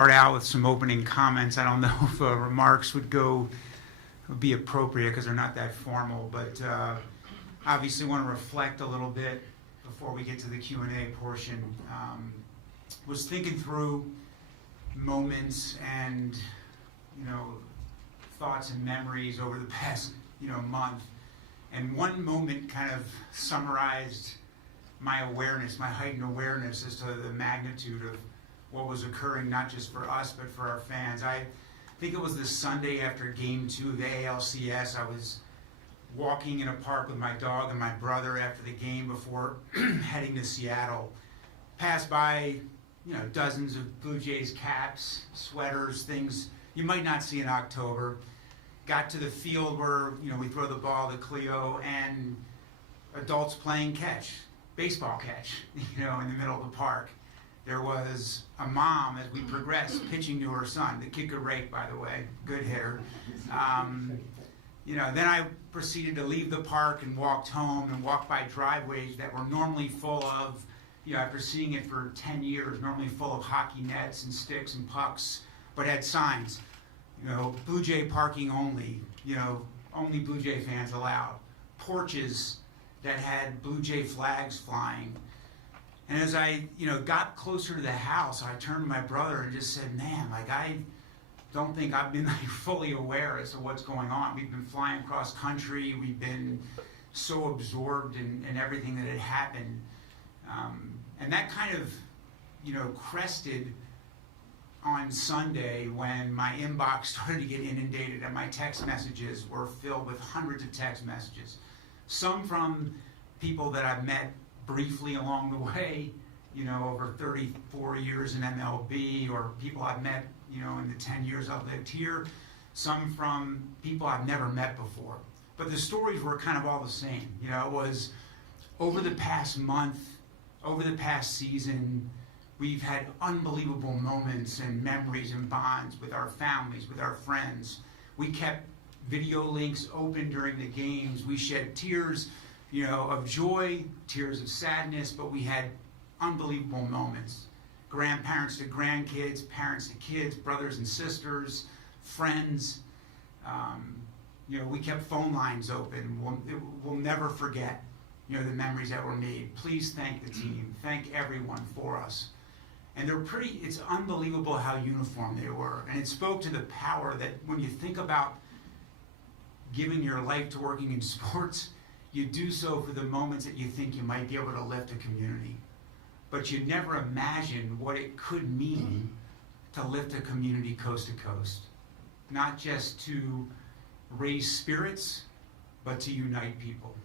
Start out with some opening comments. I don't know if remarks would be appropriate because they're not that formal, but obviously want to reflect a little bit before we get to the Q&A portion. Was thinking through moments and thoughts and memories over the past month, and one moment kind of summarized my awareness, my heightened awareness as to the magnitude of what was occurring, not just for us, but for our fans. I think it was the Sunday after Game 2 of the ALCS. I was walking in a park with my dog and my brother after the game before heading to Seattle. Passed by, dozens of Blue Jays caps, sweaters, things you might not see in October. Got to the field where, we throw the ball to Cleo, and adults playing catch, baseball catch, in the middle of the park. There was a mom, as we progressed, pitching to her son. The kid could rake, by the way, good hitter. Then I proceeded to leave the park and walked home and walked by driveways that were normally full of, after seeing it for 10 years, normally full of hockey nets and sticks and pucks, but had signs, Blue Jay parking only, only Blue Jay fans allowed. Porches that had Blue Jay flags flying. And as I, got closer to the house, I turned to my brother and just said, man, I don't think I've been fully aware as to what's going on. We've been flying across country. We've been so absorbed in everything that had happened. And that kind of, crested on Sunday when my inbox started to get inundated and my text messages were filled with hundreds of text messages. Some from people that I've met briefly along the way, over 34 years in MLB, or people I've met, in the 10 years I've lived here. Some from people I've never met before. But the stories were kind of all the same. It was over the past month, over the past season, we've had unbelievable moments and memories and bonds with our families, with our friends. We kept video links open during the games. We shed tears of joy, tears of sadness, but we had unbelievable moments. Grandparents to grandkids, parents to kids, brothers and sisters, friends. We kept phone lines open. We'll never forget, the memories that were made. Please thank the team. Thank everyone for us. And it's unbelievable how uniform they were. And it spoke to the power that when you think about giving your life to working in sports, you do so for the moments that you think you might be able to lift a community. But you never imagine what it could mean to lift a community coast to coast. Not just to raise spirits, but to unite people.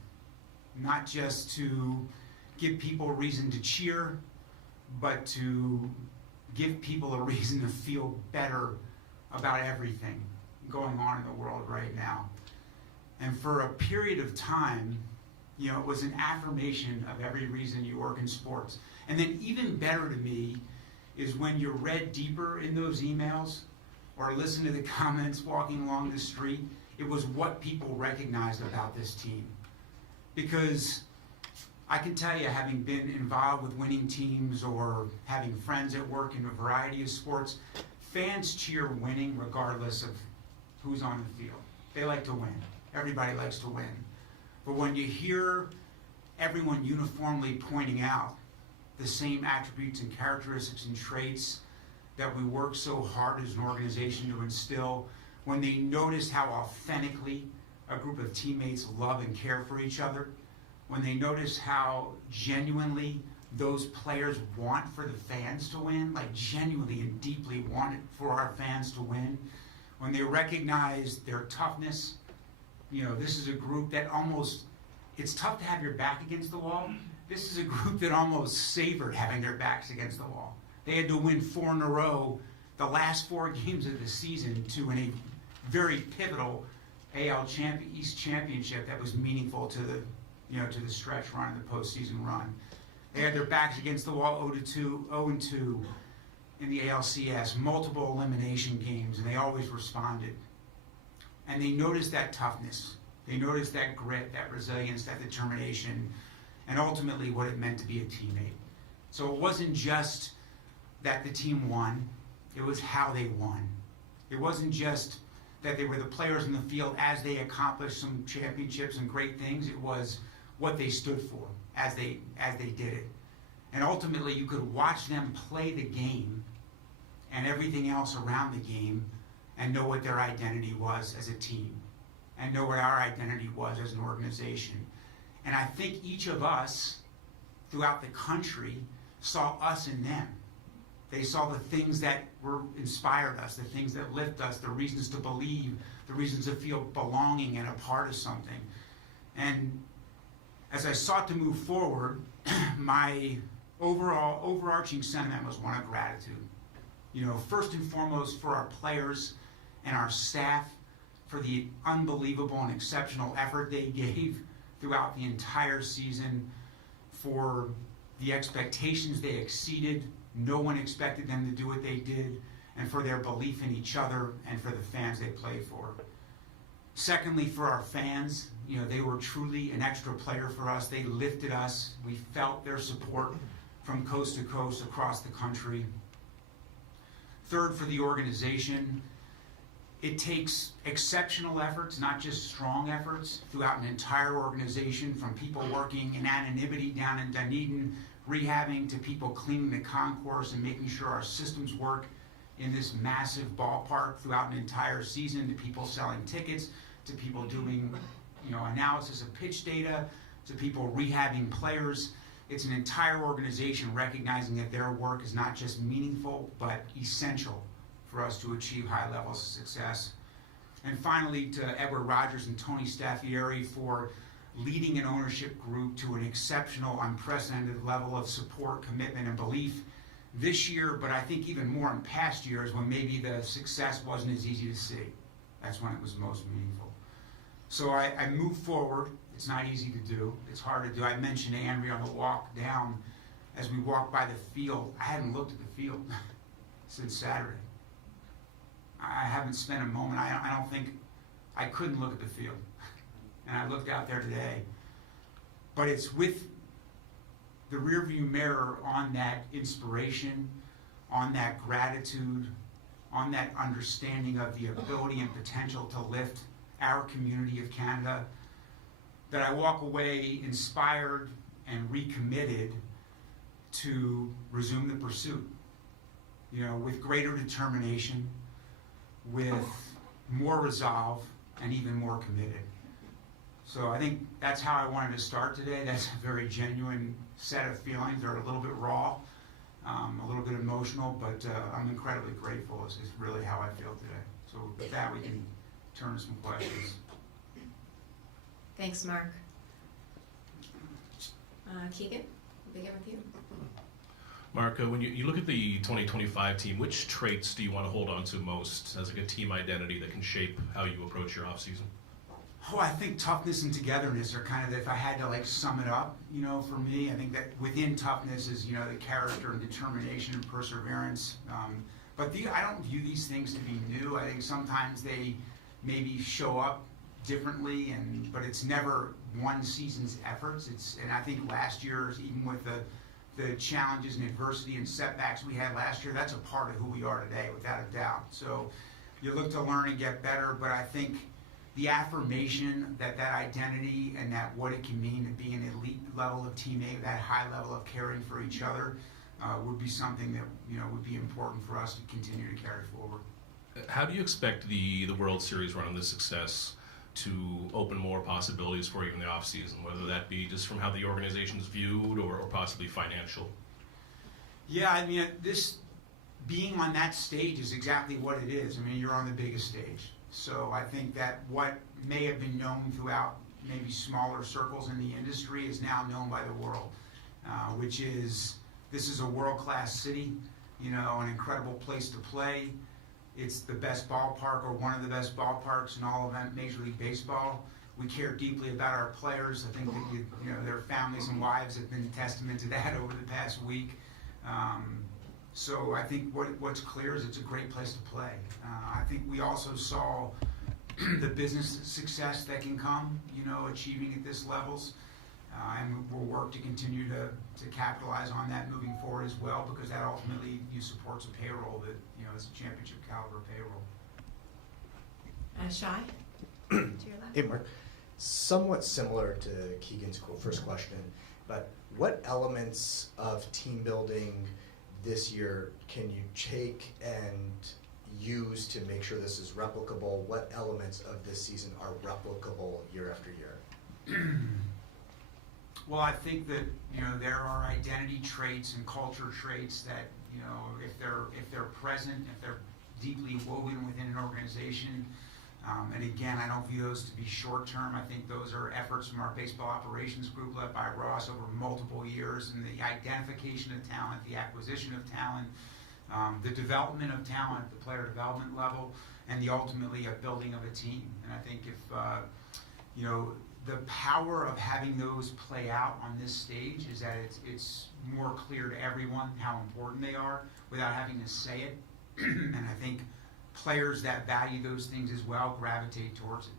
Not just to give people a reason to cheer, but to give people a reason to feel better about everything going on in the world right now. And for a period of time, it was an affirmation of every reason you work in sports. And then even better to me is when you read deeper in those emails or listen to the comments walking along the street, it was what people recognized about this team. Because I can tell you, having been involved with winning teams or having friends at work in a variety of sports, fans cheer winning regardless of who's on the field. They like to win. Everybody likes to win. But when you hear everyone uniformly pointing out the same attributes and characteristics and traits that we work so hard as an organization to instill, when they notice how authentically a group of teammates love and care for each other, when they notice how genuinely those players want for the fans to win, like genuinely and deeply want it for our fans to win, when they recognize their toughness. This is a group that it's tough to have your back against the wall. This is a group that almost savored having their backs against the wall. They had to win 4 in a row, the last 4 games of the season, to win a very pivotal East Championship that was meaningful to the stretch run and the postseason run. They had their backs against the wall 0-2 in the ALCS, multiple elimination games, and they always responded. And they noticed that toughness. They noticed that grit, that resilience, that determination, and ultimately what it meant to be a teammate. So it wasn't just that the team won. It was how they won. It wasn't just that they were the players in the field as they accomplished some championships and great things. It was what they stood for as they did it. And ultimately, you could watch them play the game and everything else around the game and know what their identity was as a team and know what our identity was as an organization. And I think each of us throughout the country saw us in them. They saw the things that inspired us, the things that lift us, the reasons to believe, the reasons to feel belonging and a part of something. And as I sought to move forward, my overarching sentiment was one of gratitude. First and foremost for our players and our staff for the unbelievable and exceptional effort they gave throughout the entire season, for the expectations they exceeded. No one expected them to do what they did, and for their belief in each other and for the fans they played for. Secondly, for our fans, they were truly an extra player for us. They lifted us. We felt their support from coast to coast across the country. Third, for the organization, it takes exceptional efforts, not just strong efforts, throughout an entire organization, from people working in anonymity down in Dunedin, rehabbing, to people cleaning the concourse and making sure our systems work in this massive ballpark throughout an entire season, to people selling tickets, to people doing analysis of pitch data, to people rehabbing players. It's an entire organization recognizing that their work is not just meaningful, but essential for us to achieve high levels of success. And finally, to Edward Rogers and Tony Staffieri for leading an ownership group to an exceptional, unprecedented level of support, commitment, and belief this year, but I think even more in past years when maybe the success wasn't as easy to see. That's when it was most meaningful. So I moved forward. It's not easy to do. It's hard to do. I mentioned to Andrea on the walk down, as we walked by the field, I hadn't looked at the field since Saturday. I haven't spent a moment. I don't think I couldn't look at the field. And I looked out there today. But it's with the rearview mirror on that inspiration, on that gratitude, on that understanding of the ability and potential to lift our community of Canada, that I walk away inspired and recommitted to resume the pursuit, with greater determination, with more resolve, and even more committed. So I think that's how I wanted to start today. That's a very genuine set of feelings. They're a little bit raw, a little bit emotional, but I'm incredibly grateful. It's really how I feel today. So with that, we can turn to some questions. Thanks, Mark. Keegan, we'll begin with you. Mark, when you look at the 2025 team, which traits do you want to hold on to most as like a team identity that can shape how you approach your offseason? Oh, I think toughness and togetherness are kind of, if I had to sum it up, for me, I think that within toughness is, the character and determination and perseverance. But I don't view these things to be new. I think sometimes they maybe show up differently, but it's never one season's efforts. And I think last year's, even with the challenges and adversity and setbacks we had last year, that's a part of who we are today, without a doubt. So you look to learn and get better, but I think the affirmation that identity and that what it can mean to be an elite level of teammate, that high level of caring for each other, would be something that would be important for us to continue to carry forward. How do you expect the World Series run and this success to open more possibilities for you in the offseason, whether that be just from how the organization is viewed or possibly financial? Yeah, I mean, this being on that stage is exactly what it is. I mean, you're on the biggest stage. So I think that what may have been known throughout maybe smaller circles in the industry is now known by the world, which is, this is a world-class city, an incredible place to play. It's the best ballpark, or one of the best ballparks in all of Major League Baseball. We care deeply about our players. I think that their families and wives have been testament to that over the past week. So I think what's clear is it's a great place to play. I think we also saw the business success that can come, achieving at this levels. And we'll work to continue to capitalize on that moving forward as well, because that ultimately supports a payroll that is a championship caliber payroll. Shy, to your left. Hey, Mark. Somewhat similar to Keegan's first question, but what elements of team building this year can you take and use to make sure this is replicable? What elements of this season are replicable year after year? Well, I think that there are identity traits and culture traits that if they're present, if they're deeply woven within an organization. And again, I don't view those to be short term. I think those are efforts from our baseball operations group led by Ross over multiple years, and the identification of talent, the acquisition of talent, the development of talent at the player development level, and the ultimately a building of a team. And I think if the power of having those play out on this stage is that it's more clear to everyone how important they are without having to say it. And I think players that value those things as well gravitate towards it.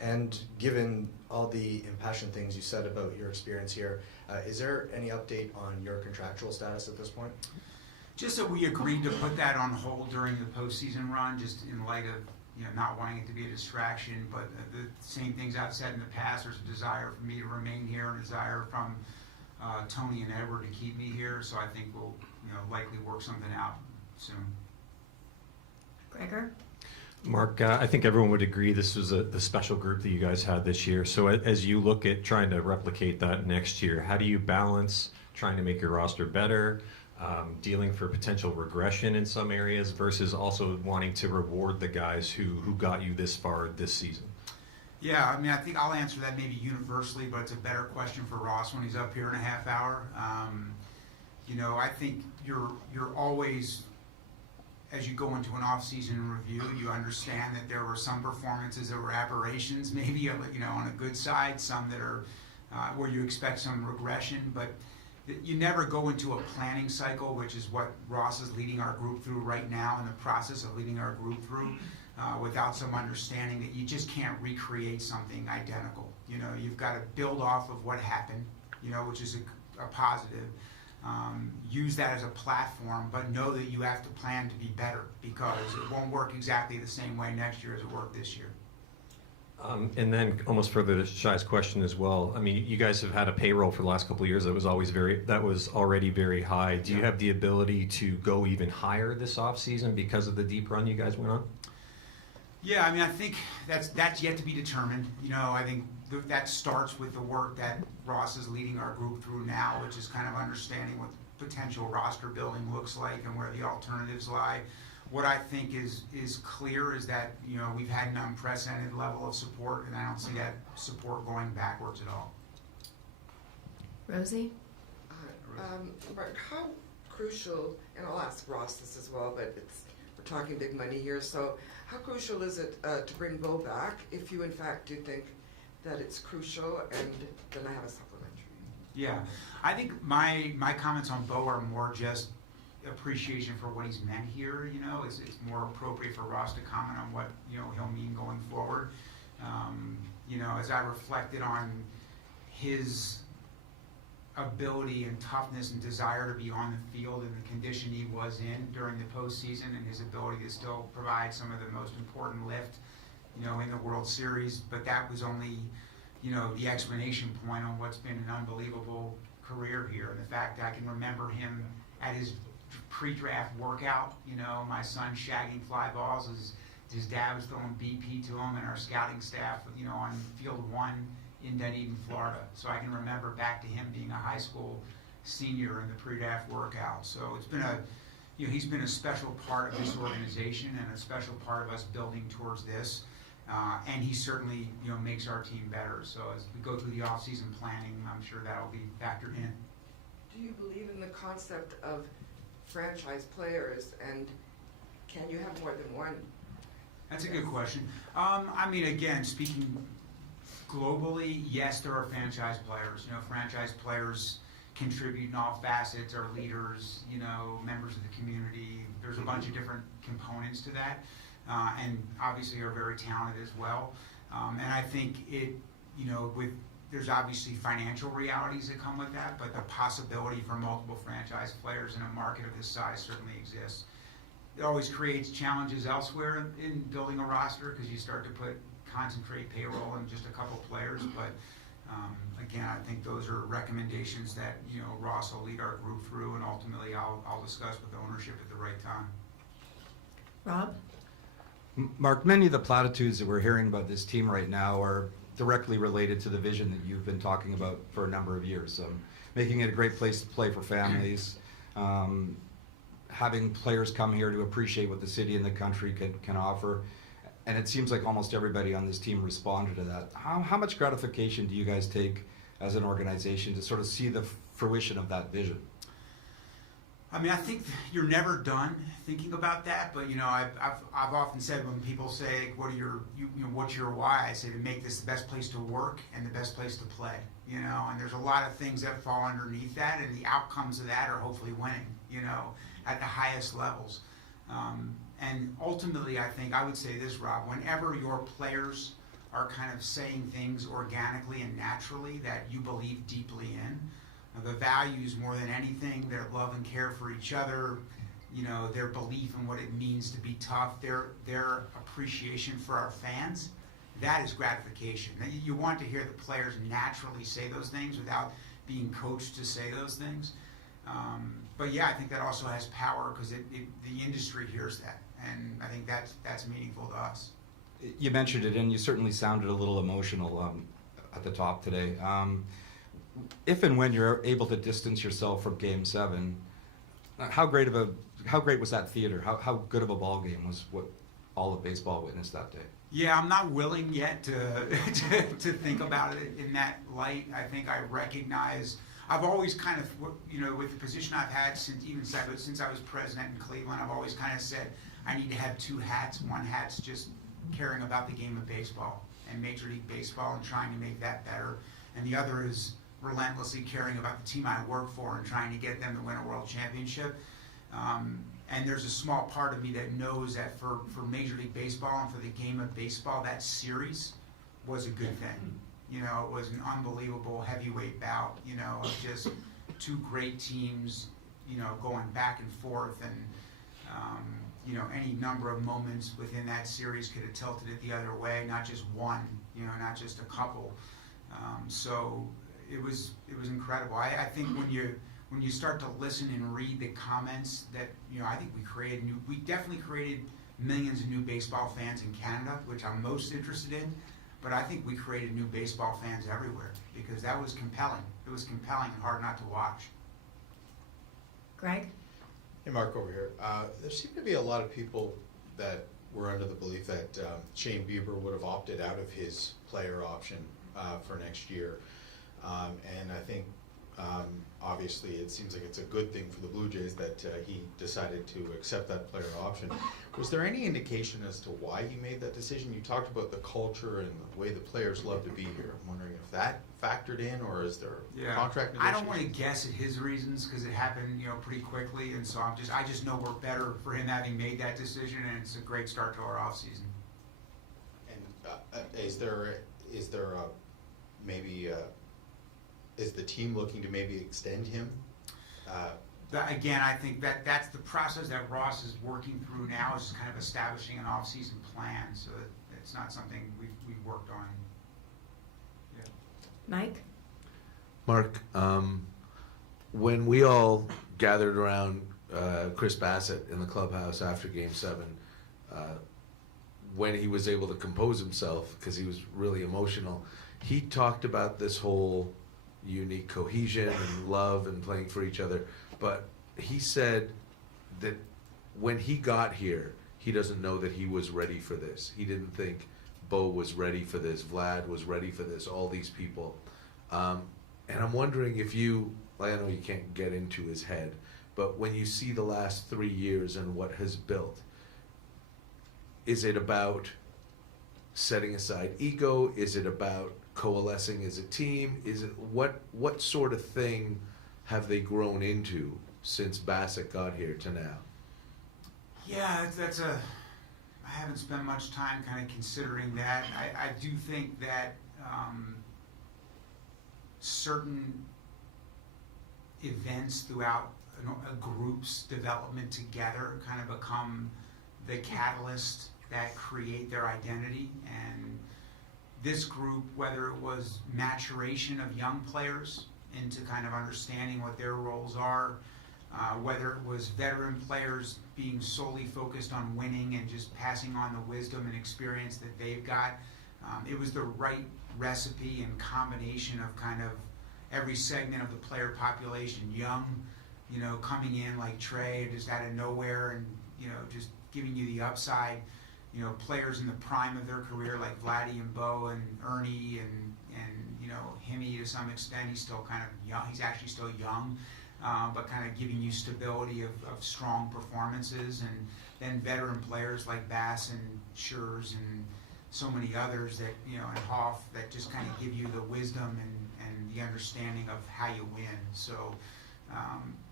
And given all the impassioned things you said about your experience here, is there any update on your contractual status at this point? Just that we agreed to put that on hold during the postseason run, just in light of not wanting it to be a distraction. But the same things I've said in the past. There's a desire for me to remain here, and a desire from Tony and Edward to keep me here. So I think we'll likely work something out soon. Gregor? Mark, I think everyone would agree this was the special group that you guys had this year. So as you look at trying to replicate that next year, how do you balance trying to make your roster better, dealing for potential regression in some areas, versus also wanting to reward the guys who got you this far this season? Yeah, I mean, I think I'll answer that maybe universally, but it's a better question for Ross when he's up here in a half hour. I think you're always, as you go into an off-season review, you understand that there were some performances that were aberrations, maybe on a good side, some that are where you expect some regression, but you never go into a planning cycle, which is what Ross is leading our group through right now, in the process of leading our group through, without some understanding that you just can't recreate something identical. You've got to build off of what happened, which is a positive. Use that as a platform, but know that you have to plan to be better, because it won't work exactly the same way next year as it worked this year. And then almost further to Shai's question as well. I mean, you guys have had a payroll for the last couple of years that was already very high. Do you have the ability to go even higher this offseason because of the deep run you guys went on? Yeah, I mean, I think that's yet to be determined. I think that starts with the work that Ross is leading our group through now, which is kind of understanding what potential roster building looks like and where the alternatives lie. What I think is clear is that we've had an unprecedented level of support, and I don't see that support going backwards at all. Rosie? Mark, how crucial, and I'll ask Ross this as well, but we're talking big money here, so how crucial is it to bring Bo back, if you in fact do think that it's crucial? And then I have a supplementary. Yeah, I think my comments on Bo are more just appreciation for what he's meant here. It's more appropriate for Ross to comment on what he'll mean going forward. As I reflected on his ability and toughness and desire to be on the field in the condition he was in during the postseason, and his ability to still provide some of the most important lift in the World Series, but that was only the explanation point on what's been an unbelievable career here. And the fact that I can remember him at his pre-draft workout, my son shagging fly balls as his dad was throwing BP to him, and our scouting staff, on field 1 in Dunedin, Florida. So I can remember back to him being a high school senior in the pre-draft workout. So it's been he's been a special part of this organization and a special part of us building towards this. And he certainly, makes our team better. So as we go through the off-season planning, I'm sure that'll be factored in. Do you believe in the concept of franchise players, and can you have more than one? That's a good question. I mean, again, speaking globally, yes, there are franchise players. Franchise players contribute in all facets, are leaders, members of the community. There's a bunch of different components to that, and obviously are very talented as well. And I think it, with there's obviously financial realities that come with that, but the possibility for multiple franchise players in a market of this size certainly exists. It always creates challenges elsewhere in building a roster because you start to concentrate payroll on just a couple players. But again, I think those are recommendations that Ross will lead our group through, and ultimately I'll discuss with ownership at the right time. Rob? Mark, many of the platitudes that we're hearing about this team right now are directly related to the vision that you've been talking about for a number of years. Making it a great place to play for families, having players come here to appreciate what the city and the country can offer. And it seems like almost everybody on this team responded to that. How much gratification do you guys take as an organization to sort of see the fruition of that vision? I mean, I think you're never done thinking about that, but I've often said when people say, what's your why? I say to make this the best place to work and the best place to play, and there's a lot of things that fall underneath that, and the outcomes of that are hopefully winning, at the highest levels. And ultimately, I think I would say this, Rob, whenever your players are kind of saying things organically and naturally that you believe deeply in, the values more than anything, their love and care for each other, their belief in what it means to be tough, their appreciation for our fans, that is gratification. You want to hear the players naturally say those things without being coached to say those things. But yeah, I think that also has power because the industry hears that, and I think that's meaningful to us. You mentioned it, and you certainly sounded a little emotional at the top today. If and when you're able to distance yourself from Game 7, how great was that theater? How good of a ball game was what all of baseball witnessed that day? Yeah, I'm not willing yet to think about it in that light. I think I recognize. I've always kind of, with the position I've had since I was president in Cleveland, I've always kind of said I need to have two hats. One hat's just caring about the game of baseball and Major League Baseball and trying to make that better, and the other is relentlessly caring about the team I work for and trying to get them to win a world championship. And there's a small part of me that knows that for Major League Baseball and for the game of baseball, that series was a good thing. It was an unbelievable heavyweight bout, of just two great teams, going back and forth. And, any number of moments within that series could have tilted it the other way, not just one, not just a couple. So it was incredible. I think when you start to listen and read the comments that, I think we definitely created millions of new baseball fans in Canada, which I'm most interested in. But I think we created new baseball fans everywhere because that was compelling. It was compelling and hard not to watch. Greg? Hey, Mark, over here. There seem to be a lot of people that were under the belief that Shane Bieber would have opted out of his player option for next year. And I think, obviously, it seems like it's a good thing for the Blue Jays that he decided to accept that player option. Was there any indication as to why he made that decision? You talked about the culture and the way the players love to be here. I'm wondering if that factored in, or is there contract negotiations? I don't want to guess at his reasons because it happened, pretty quickly, and so I just know we're better for him having made that decision, and it's a great start to our off season. And is the team looking to maybe extend him? Again, I think that's the process that Ross is working through now, is kind of establishing an off-season plan. So it's not something we've worked on. Yeah. Mike? Mark, when we all gathered around Chris Bassett in the clubhouse after Game 7, when he was able to compose himself because he was really emotional, he talked about this whole unique cohesion and love and playing for each other. But he said that when he got here, he doesn't know that he was ready for this. He didn't think Bo was ready for this, Vlad was ready for this, all these people. And I'm wondering if I know you can't get into his head, but when you see the last 3 years and what has built, is it about setting aside ego? Is it about coalescing as a team? Is it what sort of thing have they grown into since Bassett got here to now? Yeah, I haven't spent much time kind of considering that. I do think that certain events throughout a group's development together kind of become the catalyst that create their identity. And this group, whether it was maturation of young players into kind of understanding what their roles are, whether it was veteran players being solely focused on winning and just passing on the wisdom and experience that they've got, it was the right recipe and combination of kind of every segment of the player population, young, coming in like Trey, just out of nowhere and, just giving you the upside, players in the prime of their career like Vladdy and Bo and Ernie and Himmy to some extent. He's still kind of young. He's actually still young, but kind of giving you stability of strong performances. And then veteran players like Bass and Schurz and so many others that, and Hoff, that just kind of give you the wisdom and the understanding of how you win. So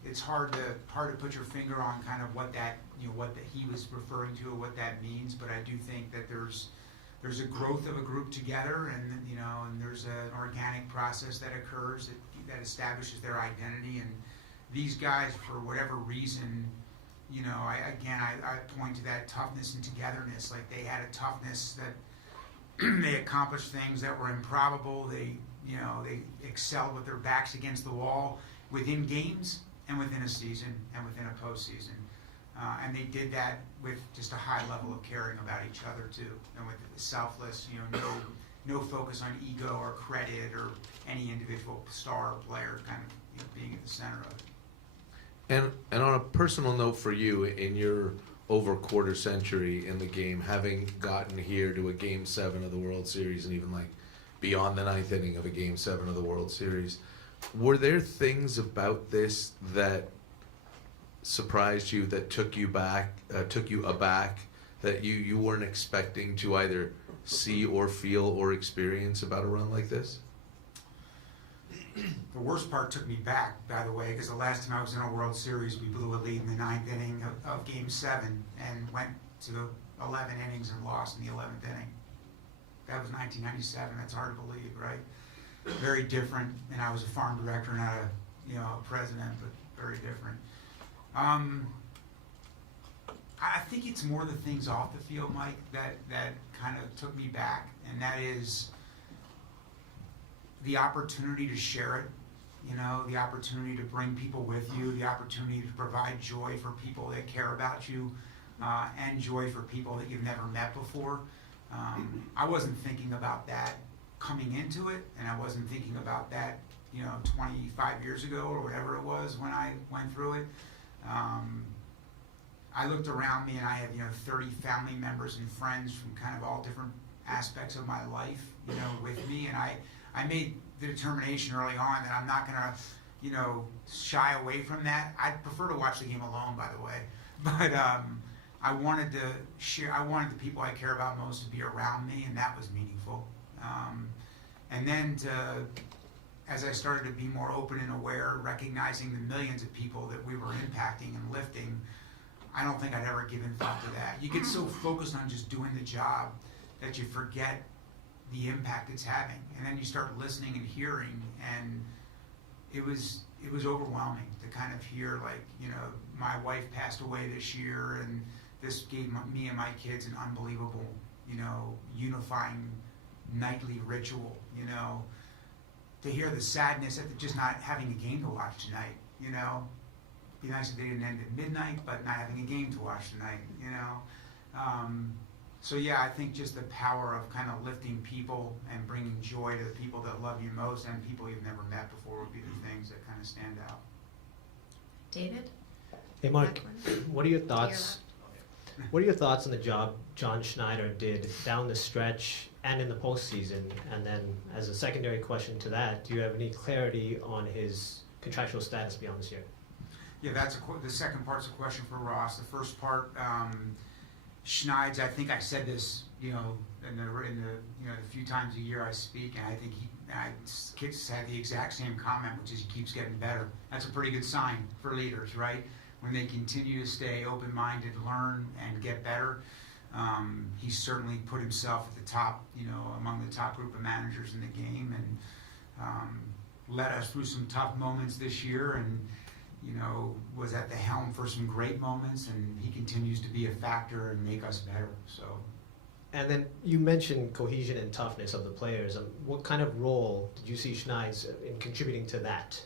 it's hard to put your finger on kind of what that, what that he was referring to or what that means, but I do think that there's a growth of a group together, and and there's an organic process that occurs that establishes their identity. And these guys, for whatever reason, I point to that toughness and togetherness. Like, they had a toughness that they accomplished things that were improbable. They excelled with their backs against the wall within games and within a season and within a postseason. And they did that with just a high level of caring about each other too, and with selfless, no focus on ego or credit or any individual star or player kind of being at the center of it. And on a personal note for you, in your over quarter century in the game, having gotten here to a Game 7 of the World Series and even like beyond the ninth inning of a Game 7 of the World Series, were there things about this that surprised you, that took you aback, that you weren't expecting to either see or feel or experience about a run like this? The worst part took me back, by the way, because the last time I was in a World Series, we blew a lead in the ninth inning of Game 7 and went to 11 innings and lost in the 11th inning. That was 1997. That's hard to believe, right? Very different, and I was a farm director, not a president, but very different. I think it's more the things off the field, Mike, that kind of took me back, and that is the opportunity to share it, the opportunity to bring people with you, the opportunity to provide joy for people that care about you, and joy for people that you've never met before. I wasn't thinking about that coming into it, and I wasn't thinking about that, 25 years ago or whatever it was when I went through it. I looked around me and I had, 30 family members and friends from kind of all different aspects of my life, with me, and I made the determination early on that I'm not gonna, shy away from that. I'd prefer to watch the game alone, by the way, but I wanted to share. I wanted the people I care about most to be around me, and that was meaningful. And then as I started to be more open and aware, recognizing the millions of people that we were impacting and lifting, I don't think I'd ever given thought to that. You get so focused on just doing the job that you forget the impact it's having, and then you start listening and hearing, and it was overwhelming to kind of hear, like, my wife passed away this year, and this gave me and my kids an unbelievable, unifying nightly ritual, to hear the sadness of just not having a game to watch tonight, be nice if they didn't end at midnight, but not having a game to watch tonight, So yeah, I think just the power of kind of lifting people and bringing joy to the people that love you most and people you've never met before would be the things that kind of stand out. David? Hey, Mark, Back one. what are your To your thoughts? What are your thoughts on the job John Schneider did down the stretch and in the postseason? And then, as a secondary question to that, do you have any clarity on his contractual status beyond this year? Yeah, the second part's a question for Ross. The first part, Schneid's, I think I said this, in the few times a year I speak, and I think Kits had the exact same comment, which is he keeps getting better. That's a pretty good sign for leaders, right? When they continue to stay open-minded, learn, and get better. He's certainly put himself at the top, among the top group of managers in the game, and led us through some tough moments this year and, was at the helm for some great moments, and he continues to be a factor and make us better, so. And then you mentioned cohesion and toughness of the players. What kind of role did you see Schneid's in contributing to that?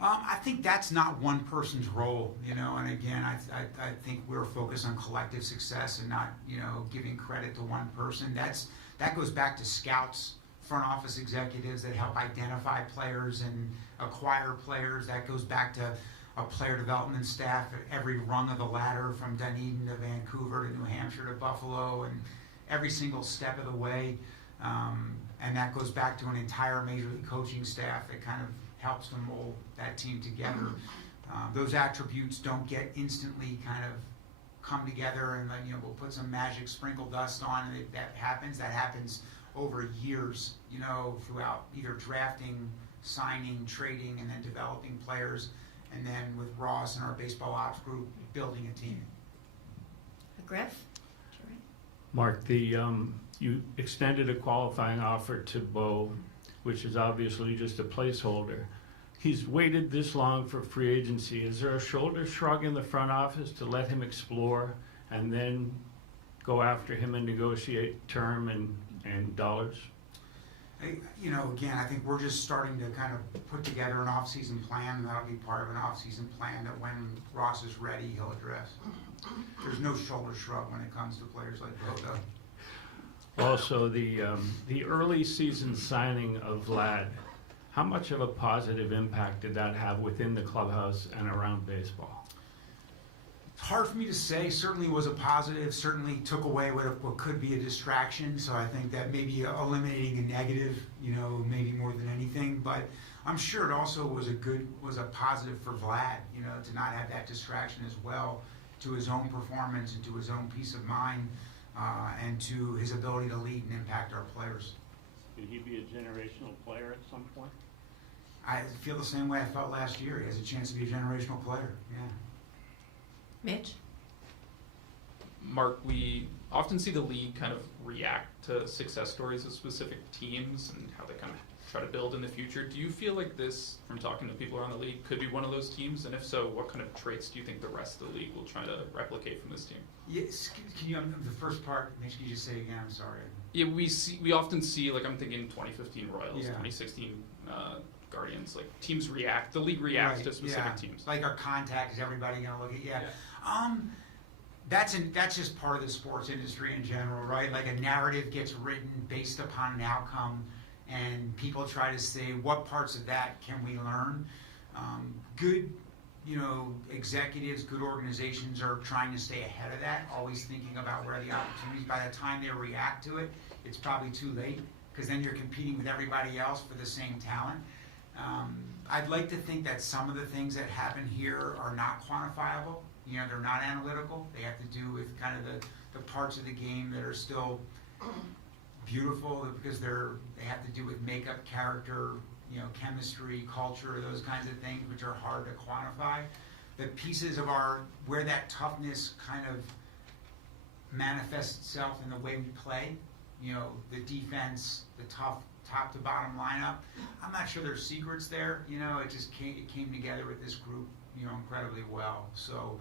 I think that's not one person's role, and again, I think we're focused on collective success and not, giving credit to one person. That goes back to scouts, front office executives that help identify players and acquire players. That goes back to a player development staff at every rung of the ladder, from Dunedin to Vancouver to New Hampshire to Buffalo, and every single step of the way. And that goes back to an entire major league coaching staff that kind of helps to mold that team together. Those attributes don't get instantly kind of come together and then, we'll put some magic sprinkle dust on and that happens. That happens over years, throughout either drafting, signing, trading, and then developing players. And then with Ross and our baseball ops group, building a team. Griff? Mark, you extended a qualifying offer to Bo, which is obviously just a placeholder. He's waited this long for free agency. Is there a shoulder shrug in the front office to let him explore and then go after him and negotiate term and dollars? Again, I think we're just starting to kind of put together an off-season plan, and that'll be part of an off-season plan that when Ross is ready, he'll address. There's no shoulder shrug when it comes to players like Bo. Also, the early season signing of Vlad, how much of a positive impact did that have within the clubhouse and around baseball? It's hard for me to say. Certainly was a positive, certainly took away what could be a distraction. So I think that maybe eliminating a negative, maybe more than anything. But I'm sure it also was a positive for Vlad, to not have that distraction as well, to his own performance and to his own peace of mind, and to his ability to lead and impact our players. Could he be a generational player at some point? I feel the same way I felt last year. He has a chance to be a generational player, yeah. Mitch? Mark, we often see the league kind of react to success stories of specific teams and how they kind of try to build in the future. Do you feel like this, from talking to people around the league, could be one of those teams? And if so, what kind of traits do you think the rest of the league will try to replicate from this team? Yes, can you, the first part, Mitch, can you just say again? I'm sorry. Yeah, we often see, like I'm thinking 2015 Royals, Yeah. 2016 Guardians, like teams react, the league reacts Right, to specific yeah. teams. Like our contact, is everybody gonna look at, that's just part of the sports industry in general, right? Like a narrative gets written based upon an outcome, and people try to say, what parts of that can we learn? Good, executives, good organizations are trying to stay ahead of that, always thinking about where the opportunities. By the time they react to it, it's probably too late, because then you're competing with everybody else for the same talent. I'd like to think that some of the things that happen here are not quantifiable. They're not analytical. They have to do with kind of the parts of the game that are still beautiful, because they have to do with makeup, character, chemistry, culture, those kinds of things, which are hard to quantify. The pieces of where that toughness kind of manifests itself in the way we play, the defense, the tough top to bottom lineup. I'm not sure there's secrets there. It just came together with this group, incredibly well. So,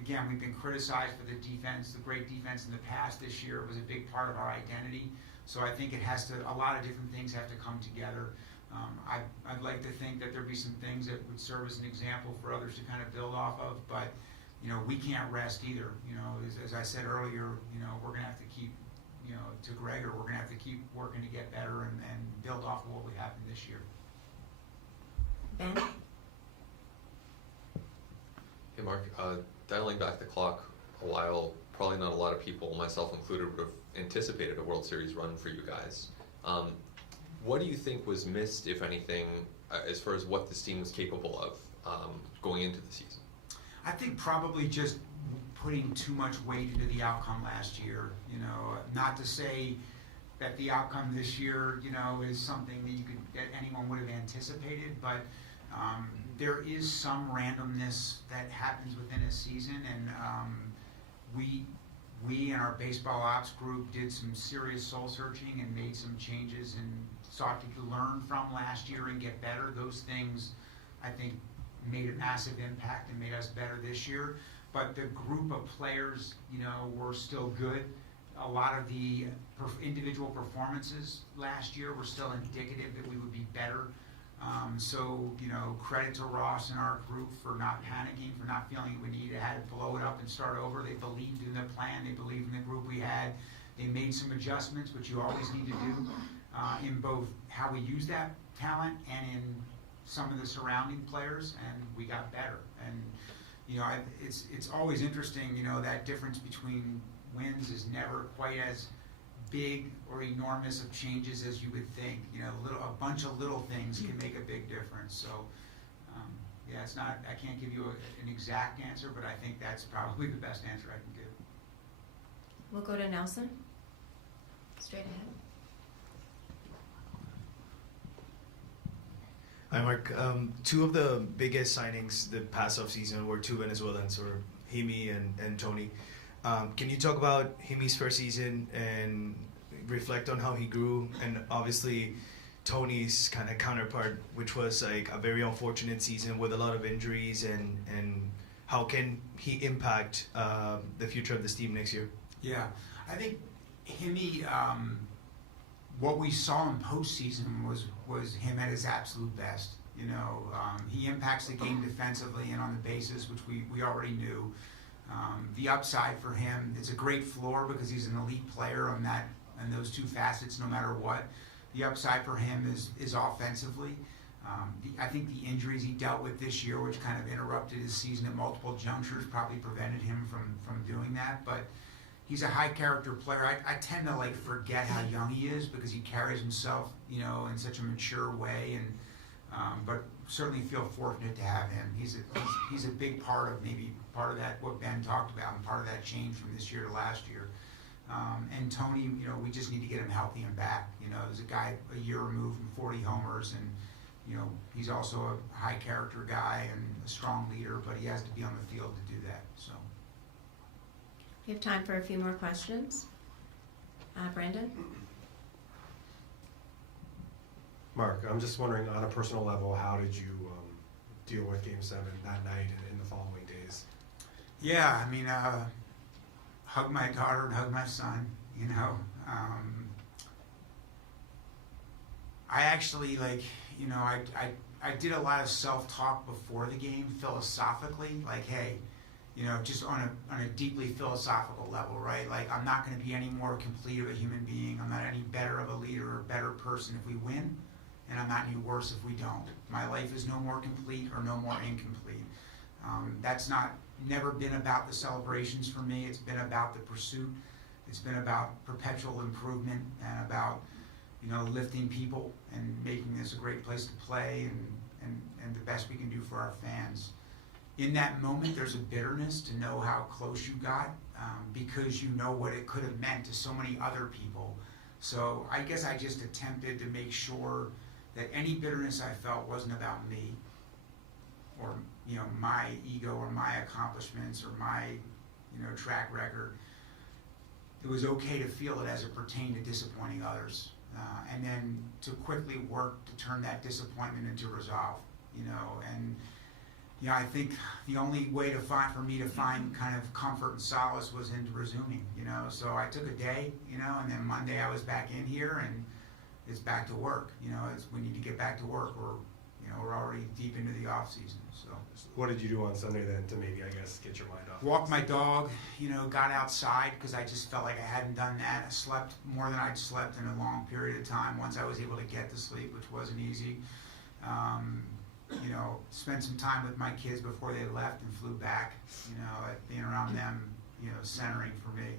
again, we've been criticized for the defense, the great defense in the past. This year was a big part of our identity. So I think a lot of different things have to come together. I'd like to think that there'd be some things that would serve as an example for others to kind of build off of, but we can't rest either. As I said earlier, we're gonna have to keep, to Gregor, we're gonna have to keep working to get better and build off of what we happened this year. Ben? Hey Mark, dialing back the clock a while, probably not a lot of people, myself included, would have anticipated a World Series run for you guys. What do you think was missed, if anything, as far as what this team was capable of going into the season? I think probably just putting too much weight into the outcome last year. Not to say that the outcome this year, is something that anyone would have anticipated, but there is some randomness that happens within a season, and we and our baseball ops group did some serious soul searching and made some changes in sought to learn from last year and get better. Those things, I think, made a massive impact and made us better this year. But the group of players, were still good. A lot of the individual performances last year were still indicative that we would be better. So, credit to Ross and our group for not panicking, for not feeling we had to blow it up and start over. They believed in the plan. They believed in the group we had. They made some adjustments, which you always need to do, in both how we use that talent and in some of the surrounding players, and we got better. And, it's always interesting, that difference between wins is never quite as big or enormous of changes as you would think. A bunch of little things can make a big difference. So, it's not, I can't give you an exact answer, but I think that's probably the best answer I can give. We'll go to Nelson. Straight ahead. Hi, Mark. Two of the biggest signings the past offseason were two Venezuelans, or Himi and Tony. Can you talk about Himi's first season and reflect on how he grew? And obviously, Tony's kind of counterpart, which was like a very unfortunate season with a lot of injuries, and how can he impact the future of this team next year? Yeah, I think Himi, what we saw in postseason was him at his absolute best. He impacts the game defensively and on the bases, which we already knew. The upside for him, it's a great floor because he's an elite player on those two facets, no matter what. The upside for him is offensively. I think the injuries he dealt with this year, which kind of interrupted his season at multiple junctures, probably prevented him from doing that. But he's a high character player. I tend to forget how young he is because he carries himself, in such a mature way. But certainly feel fortunate to have him. He's a big part of that what Ben talked about, and part of that change from this year to last year. And Tony, we just need to get him healthy and back. There's a guy a year removed from 40 homers, and he's also a high character guy and a strong leader, but he has to be on the field to do that. So. We have time for a few more questions. Brandon? Mark, I'm just wondering, on a personal level, how did you deal with Game 7 that night and in the following days? Yeah, hug my daughter and hug my son, I actually, I did a lot of self-talk before the game, philosophically, hey, just on a deeply philosophical level, right? I'm not going to be any more complete of a human being. I'm not any better of a leader or better person if we win, and I'm not any worse if we don't. My life is no more complete or no more incomplete. That's never been about the celebrations for me. It's been about the pursuit. It's been about perpetual improvement and about, lifting people and making this a great place to play and the best we can do for our fans. In that moment, there's a bitterness to know how close you got, because you know what it could have meant to so many other people. So I guess I just attempted to make sure that any bitterness I felt wasn't about me or my ego or my accomplishments or my track record. It was okay to feel it as it pertained to disappointing others, and then to quickly work to turn that disappointment into resolve. I think the only way for me to find kind of comfort and solace was in resuming. So I took a day, and then Monday I was back in here, and it's back to work. We need to get back to work. We're already deep into the off season. So what did you do on Sunday then to maybe, get your mind off? Walked my dog, got outside because I just felt like I hadn't done that. I slept more than I'd slept in a long period of time once I was able to get to sleep, which wasn't easy. Spent some time with my kids before they left and flew back, being around them, centering for me.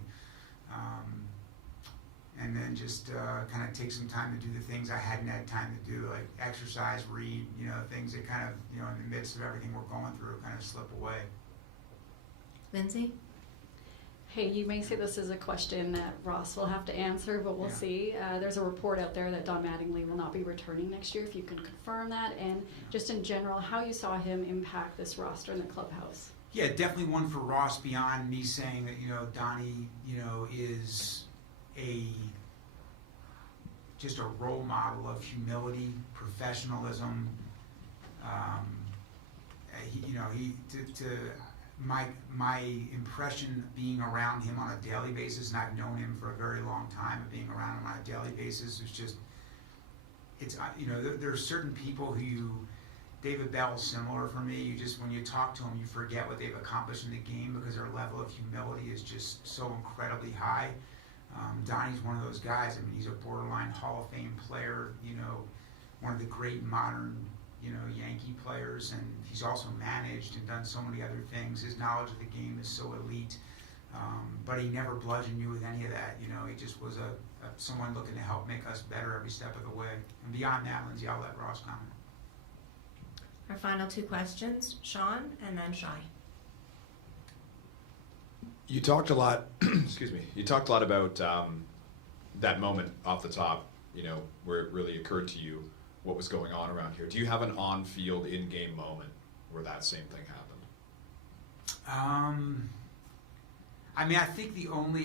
And then just kind of take some time to do the things I hadn't had time to do, like exercise, read, things that kind of, in the midst of everything we're going through, kind of slip away. Lindsay? Hey, you may say this is a question that Ross will have to answer, but we'll see. There's a report out there that Don Mattingly will not be returning next year, if you can confirm that, and just in general, how you saw him impact this roster in the clubhouse. Yeah, definitely one for Ross beyond me saying that, Donnie, is just a role model of humility, professionalism. My impression being around him on a daily basis, and I've known him for a very long time, but being around him on a daily basis is just, there are certain people who David Bell's similar for me. You just, when you talk to him, you forget what they've accomplished in the game because their level of humility is just so incredibly high. Donnie's one of those guys. I mean, he's a borderline Hall of Fame player, one of the great modern, Yankee players, and he's also managed and done so many other things. His knowledge of the game is so elite, but he never bludgeoned you with any of that. He just was someone looking to help make us better every step of the way. And beyond that, Lindsay, I'll let Ross comment. Our final two questions, Sean and then Shai. You talked a lot, excuse me, you talked a lot about that moment off the top, where it really occurred to you what was going on around here. Do you have an on-field, in-game moment where that same thing happened? I think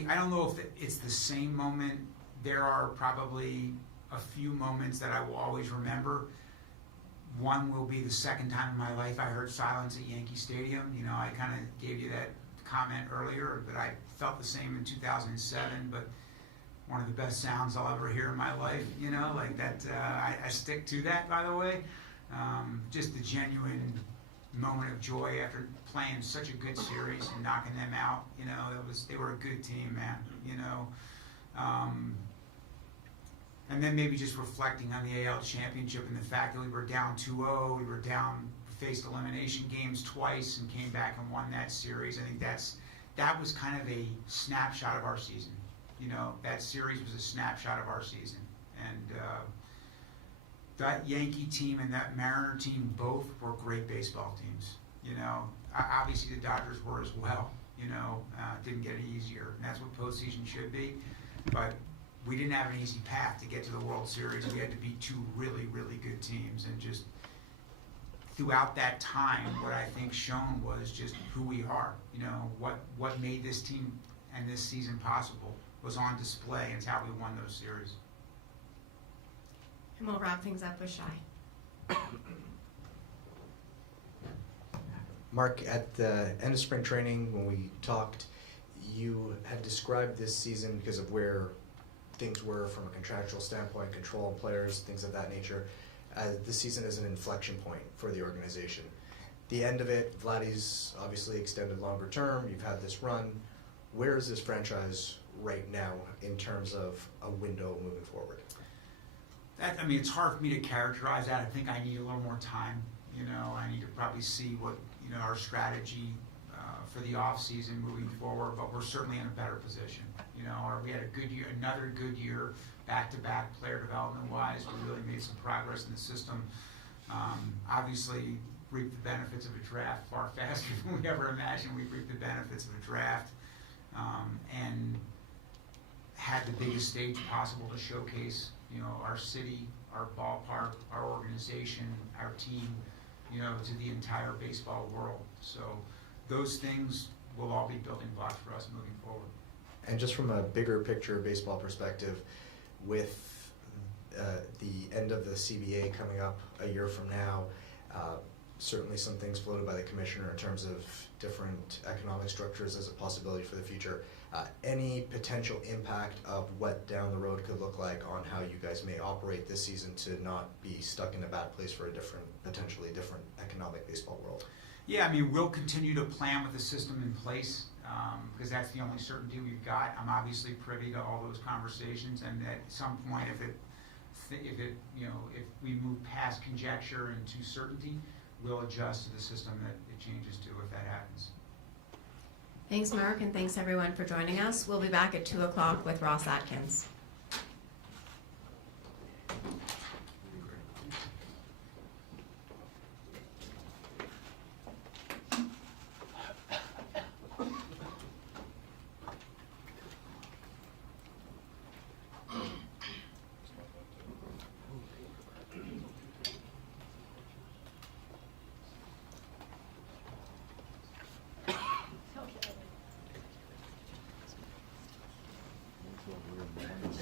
I don't know if it's the same moment. There are probably a few moments that I will always remember. One will be the second time in my life I heard silence at Yankee Stadium. I kind of gave you that comment earlier, but I felt the same in 2007, but one of the best sounds I'll ever hear in my life, like that. I stick to that, by the way. Just the genuine moment of joy after playing such a good series and knocking them out. They were a good team, man. And then maybe just reflecting on the AL championship and the fact that we were down 2-0, we faced elimination games twice and came back and won that series. I think that was kind of a snapshot of our season. That series was a snapshot of our season. And that Yankee team and that Mariner team both were great baseball teams. Obviously the Dodgers were as well. Didn't get any easier, and that's what postseason should be. But we didn't have an easy path to get to the World Series. We had to beat two really, really good teams, and just throughout that time, what I think shown was just who we are. What made this team and this season possible was on display, and it's how we won those series. And we'll wrap things up with Shai. Mark, at the end of spring training, when we talked, you had described this season, because of where things were from a contractual standpoint, control on players, things of that nature, this season as an inflection point for the organization. The end of it, Vladdy's obviously extended longer term, you've had this run. Where is this franchise right now in terms of a window moving forward? It's hard for me to characterize that. I think I need a little more time. I need to probably see what, our strategy for the off season moving forward, but we're certainly in a better position. We had a good year, another good year, back-to-back player development wise. We really made some progress in the system. Obviously, reaped the benefits of a draft far faster than we ever imagined. We reaped the benefits of a draft, and had the biggest stage possible to showcase, our city, our ballpark, our organization, our team, to the entire baseball world. So those things will all be building blocks for us moving forward. And just from a bigger picture baseball perspective, with the end of the CBA coming up a year from now, certainly some things floated by the commissioner in terms of different economic structures as a possibility for the future. Any potential impact of what down the road could look like on how you guys may operate this season to not be stuck in a bad place for a potentially different economic baseball world? Yeah, we'll continue to plan with the system in place, because that's the only certainty we've got. I'm obviously privy to all those conversations, and at some point, if we move past conjecture into certainty, we'll adjust to the system that it changes to if that happens. Thanks, Mark, and thanks everyone for joining us. We'll be back at 2 o'clock with Ross Atkins. Okay.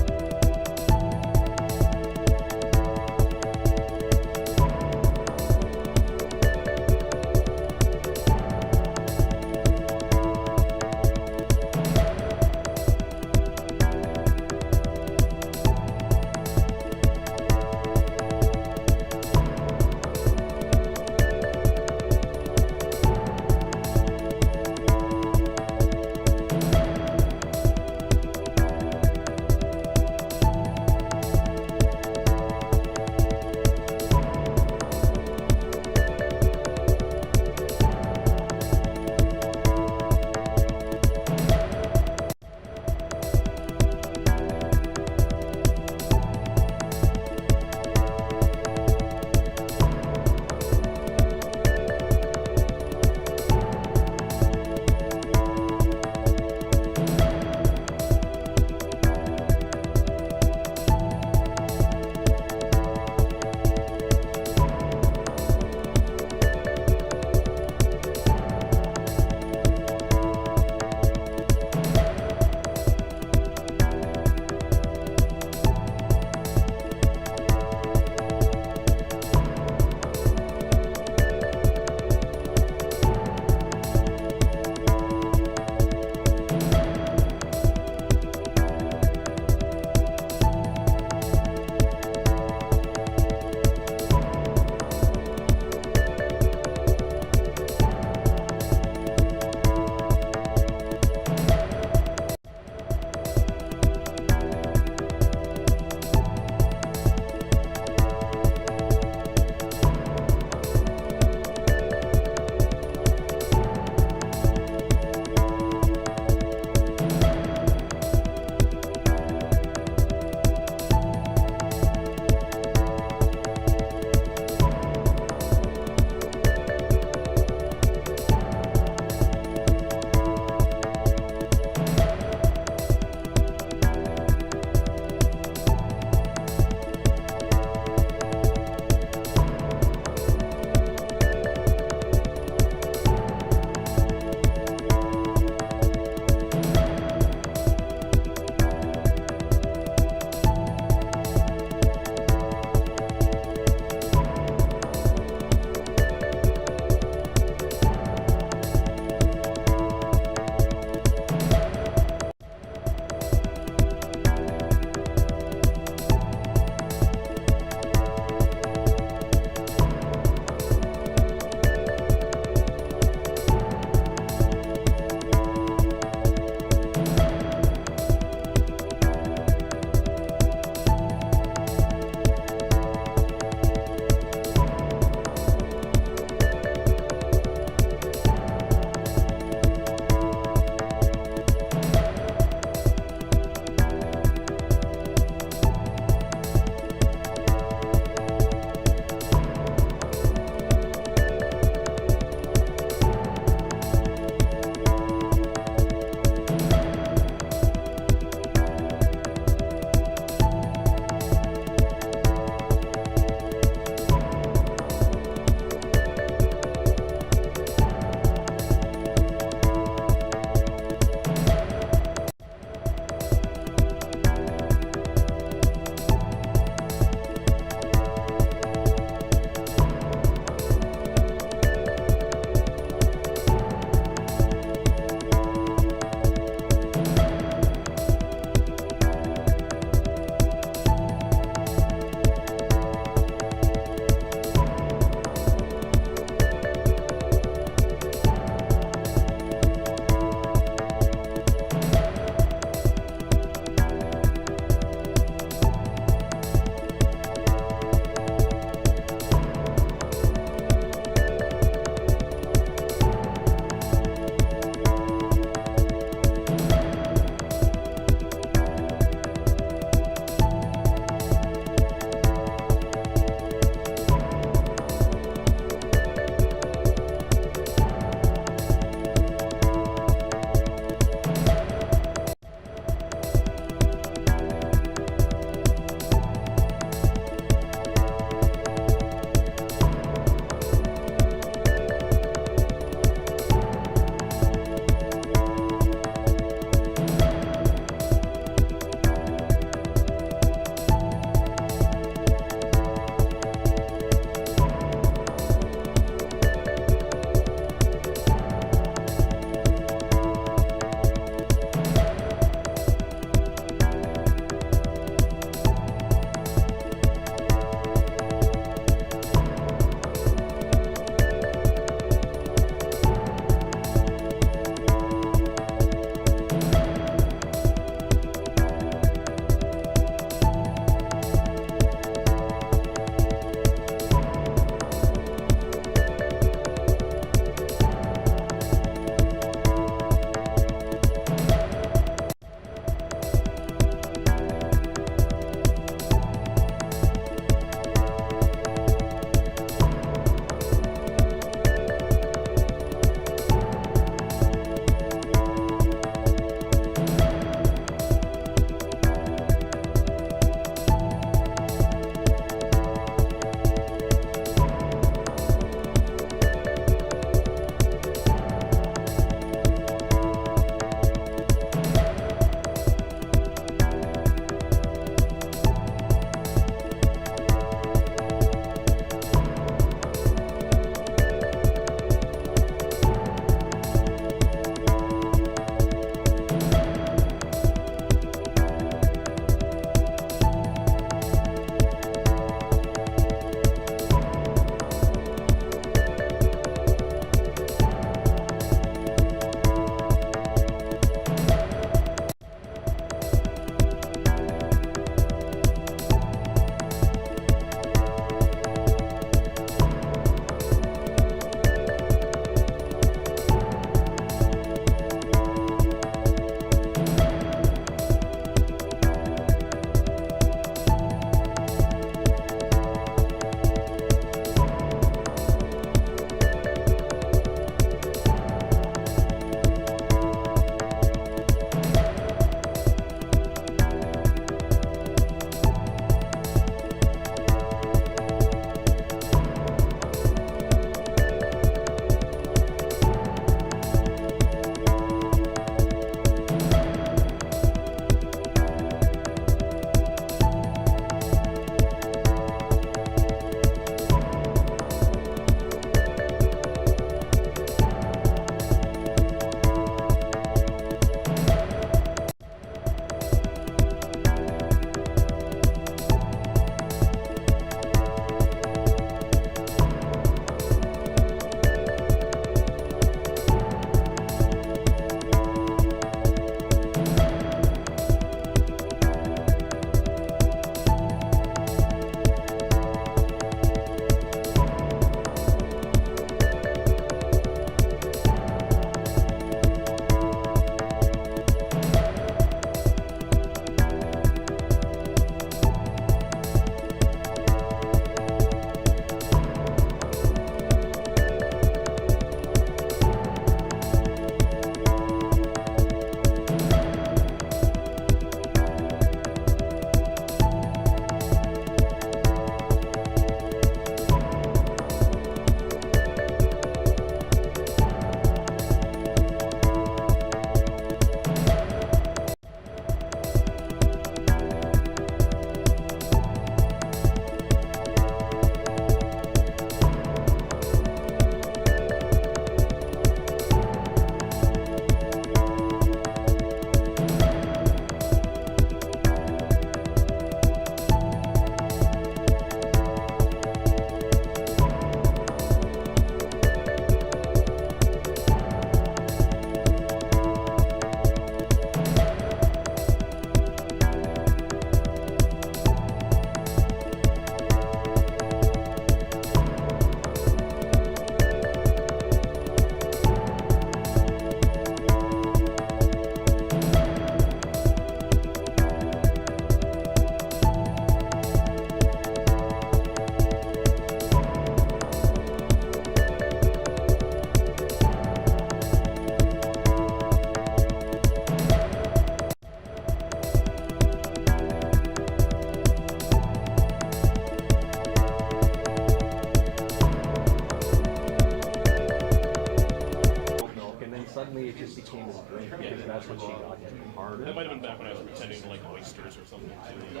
That might have been back when I was pretending to like oysters or something too.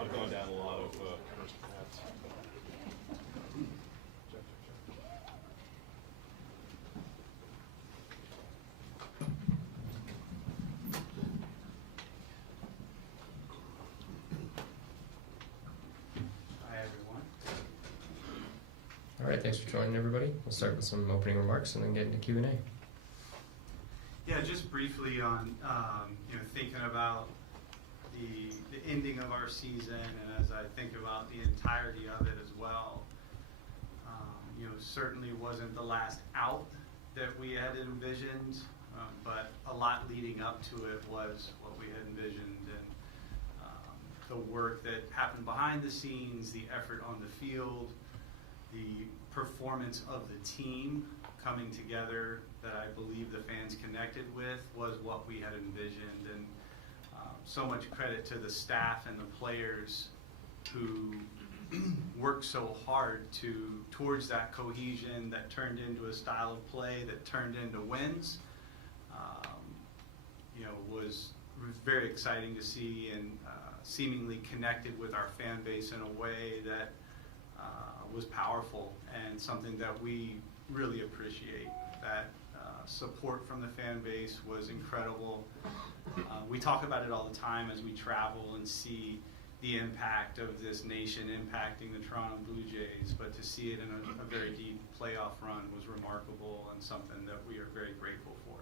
I've gone down a lot of first paths. Hi, everyone. All right, thanks for joining, everybody. We'll start with some opening remarks and then get into Q&A. Yeah, just briefly on thinking about the ending of our season, and as I think about the entirety of it as well, certainly wasn't the last out that we had envisioned, but a lot leading up to it was what we had envisioned, and the work that happened behind the scenes, the effort on the field, the performance of the team coming together that I believe the fans connected with was what we had envisioned. And so much credit to the staff and the players who worked so hard towards that cohesion that turned into a style of play that turned into wins. Was very exciting to see, and seemingly connected with our fan base in a way that was powerful and something that we really appreciate. That support from the fan base was incredible. We talk about it all the time as we travel and see the impact of this nation impacting the Toronto Blue Jays, but to see it in a very deep playoff run was remarkable and something that we are very grateful for.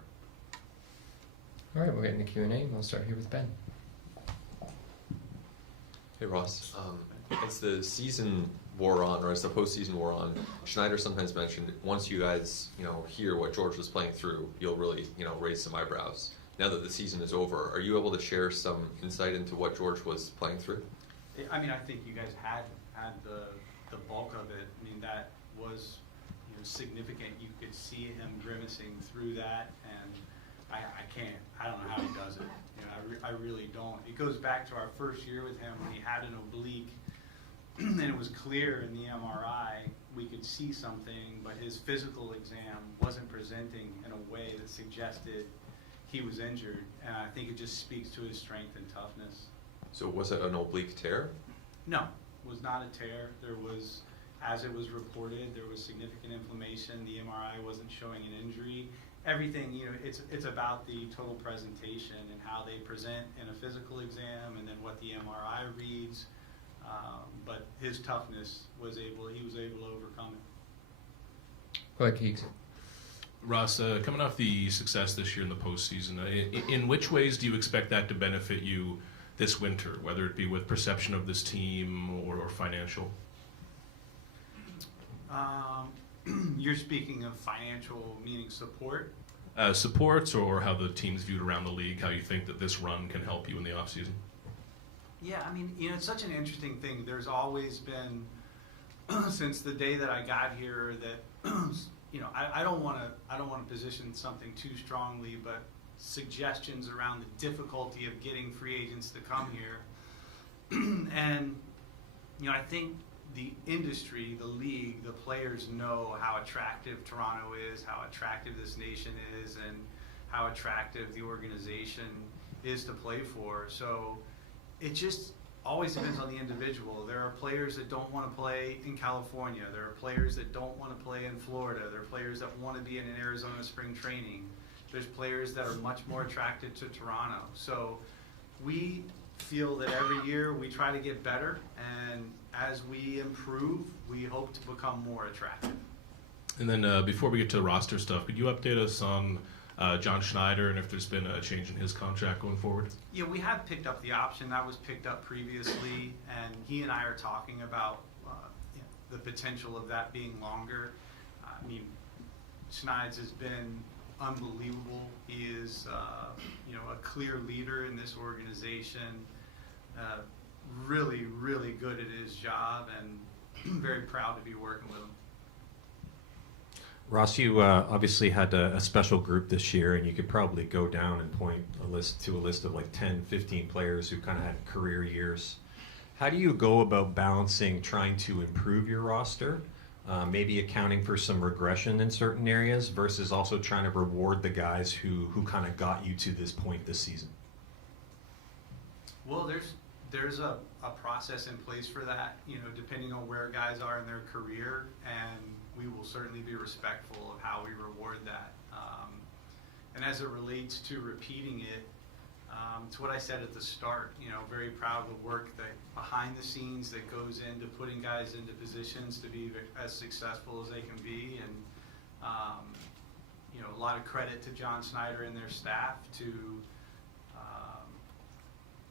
All right, we'll get into Q&A. We'll start here with Ben. Hey Ross, as the season wore on, or as the postseason wore on, Schneider sometimes mentioned once you guys, hear what George was playing through, you'll really, raise some eyebrows. Now that the season is over, are you able to share some insight into what George was playing through? I mean, I think you guys had the bulk of it. I mean, that was significant. You could see him grimacing through that, and I don't know how he does it. I really don't. It goes back to our first year with him when he had an oblique, and it was clear in the MRI we could see something, but his physical exam wasn't presenting in a way that suggested he was injured, and I think it just speaks to his strength and toughness. So was it an oblique tear? No, it was not a tear. There was, as it was reported, there was significant inflammation. The MRI wasn't showing an injury. Everything, it's about the total presentation and how they present in a physical exam, and then what the MRI reads. But his toughness he was able to overcome it. Go ahead, Keeks. Ross, coming off the success this year in the postseason, in which ways do you expect that to benefit you this winter, whether it be with perception of this team or financial? You're speaking of financial, meaning support? Supports, or how the team's viewed around the league, how you think that this run can help you in the offseason? Yeah, I mean, it's such an interesting thing. There's always been, since the day that I got here, that I don't want to position something too strongly, but suggestions around the difficulty of getting free agents to come here, and I think the industry, the league, the players know how attractive Toronto is, how attractive this nation is, and how attractive the organization is to play for. So it just always depends on the individual. There are players that don't want to play in California. There are players that don't want to play in Florida. There are players that want to be in an Arizona spring training. There's players that are much more attracted to Toronto. So we feel that every year we try to get better, and as we improve, we hope to become more attractive. And then before we get to the roster stuff, could you update us on John Schneider and if there's been a change in his contract going forward? Yeah, we have picked up the option. That was picked up previously, and he and I are talking about the potential of that being longer. I mean, Schneid's has been unbelievable. He is a clear leader in this organization, really, really good at his job, and very proud to be working with him. Ross, you obviously had a special group this year, and you could probably go down and point a list of like 10, 15 players who kind of had career years. How do you go about balancing trying to improve your roster maybe accounting for some regression in certain areas versus also trying to reward the guys who kind of got you to this point this season? Well, there's a process in place for that, depending on where guys are in their career, and we will certainly be respectful of how we reward that. And as it relates to repeating it, it's what I said at the start, very proud of the work that behind the scenes that goes into putting guys into positions to be as successful as they can be, and a lot of credit to John Schneider and their staff to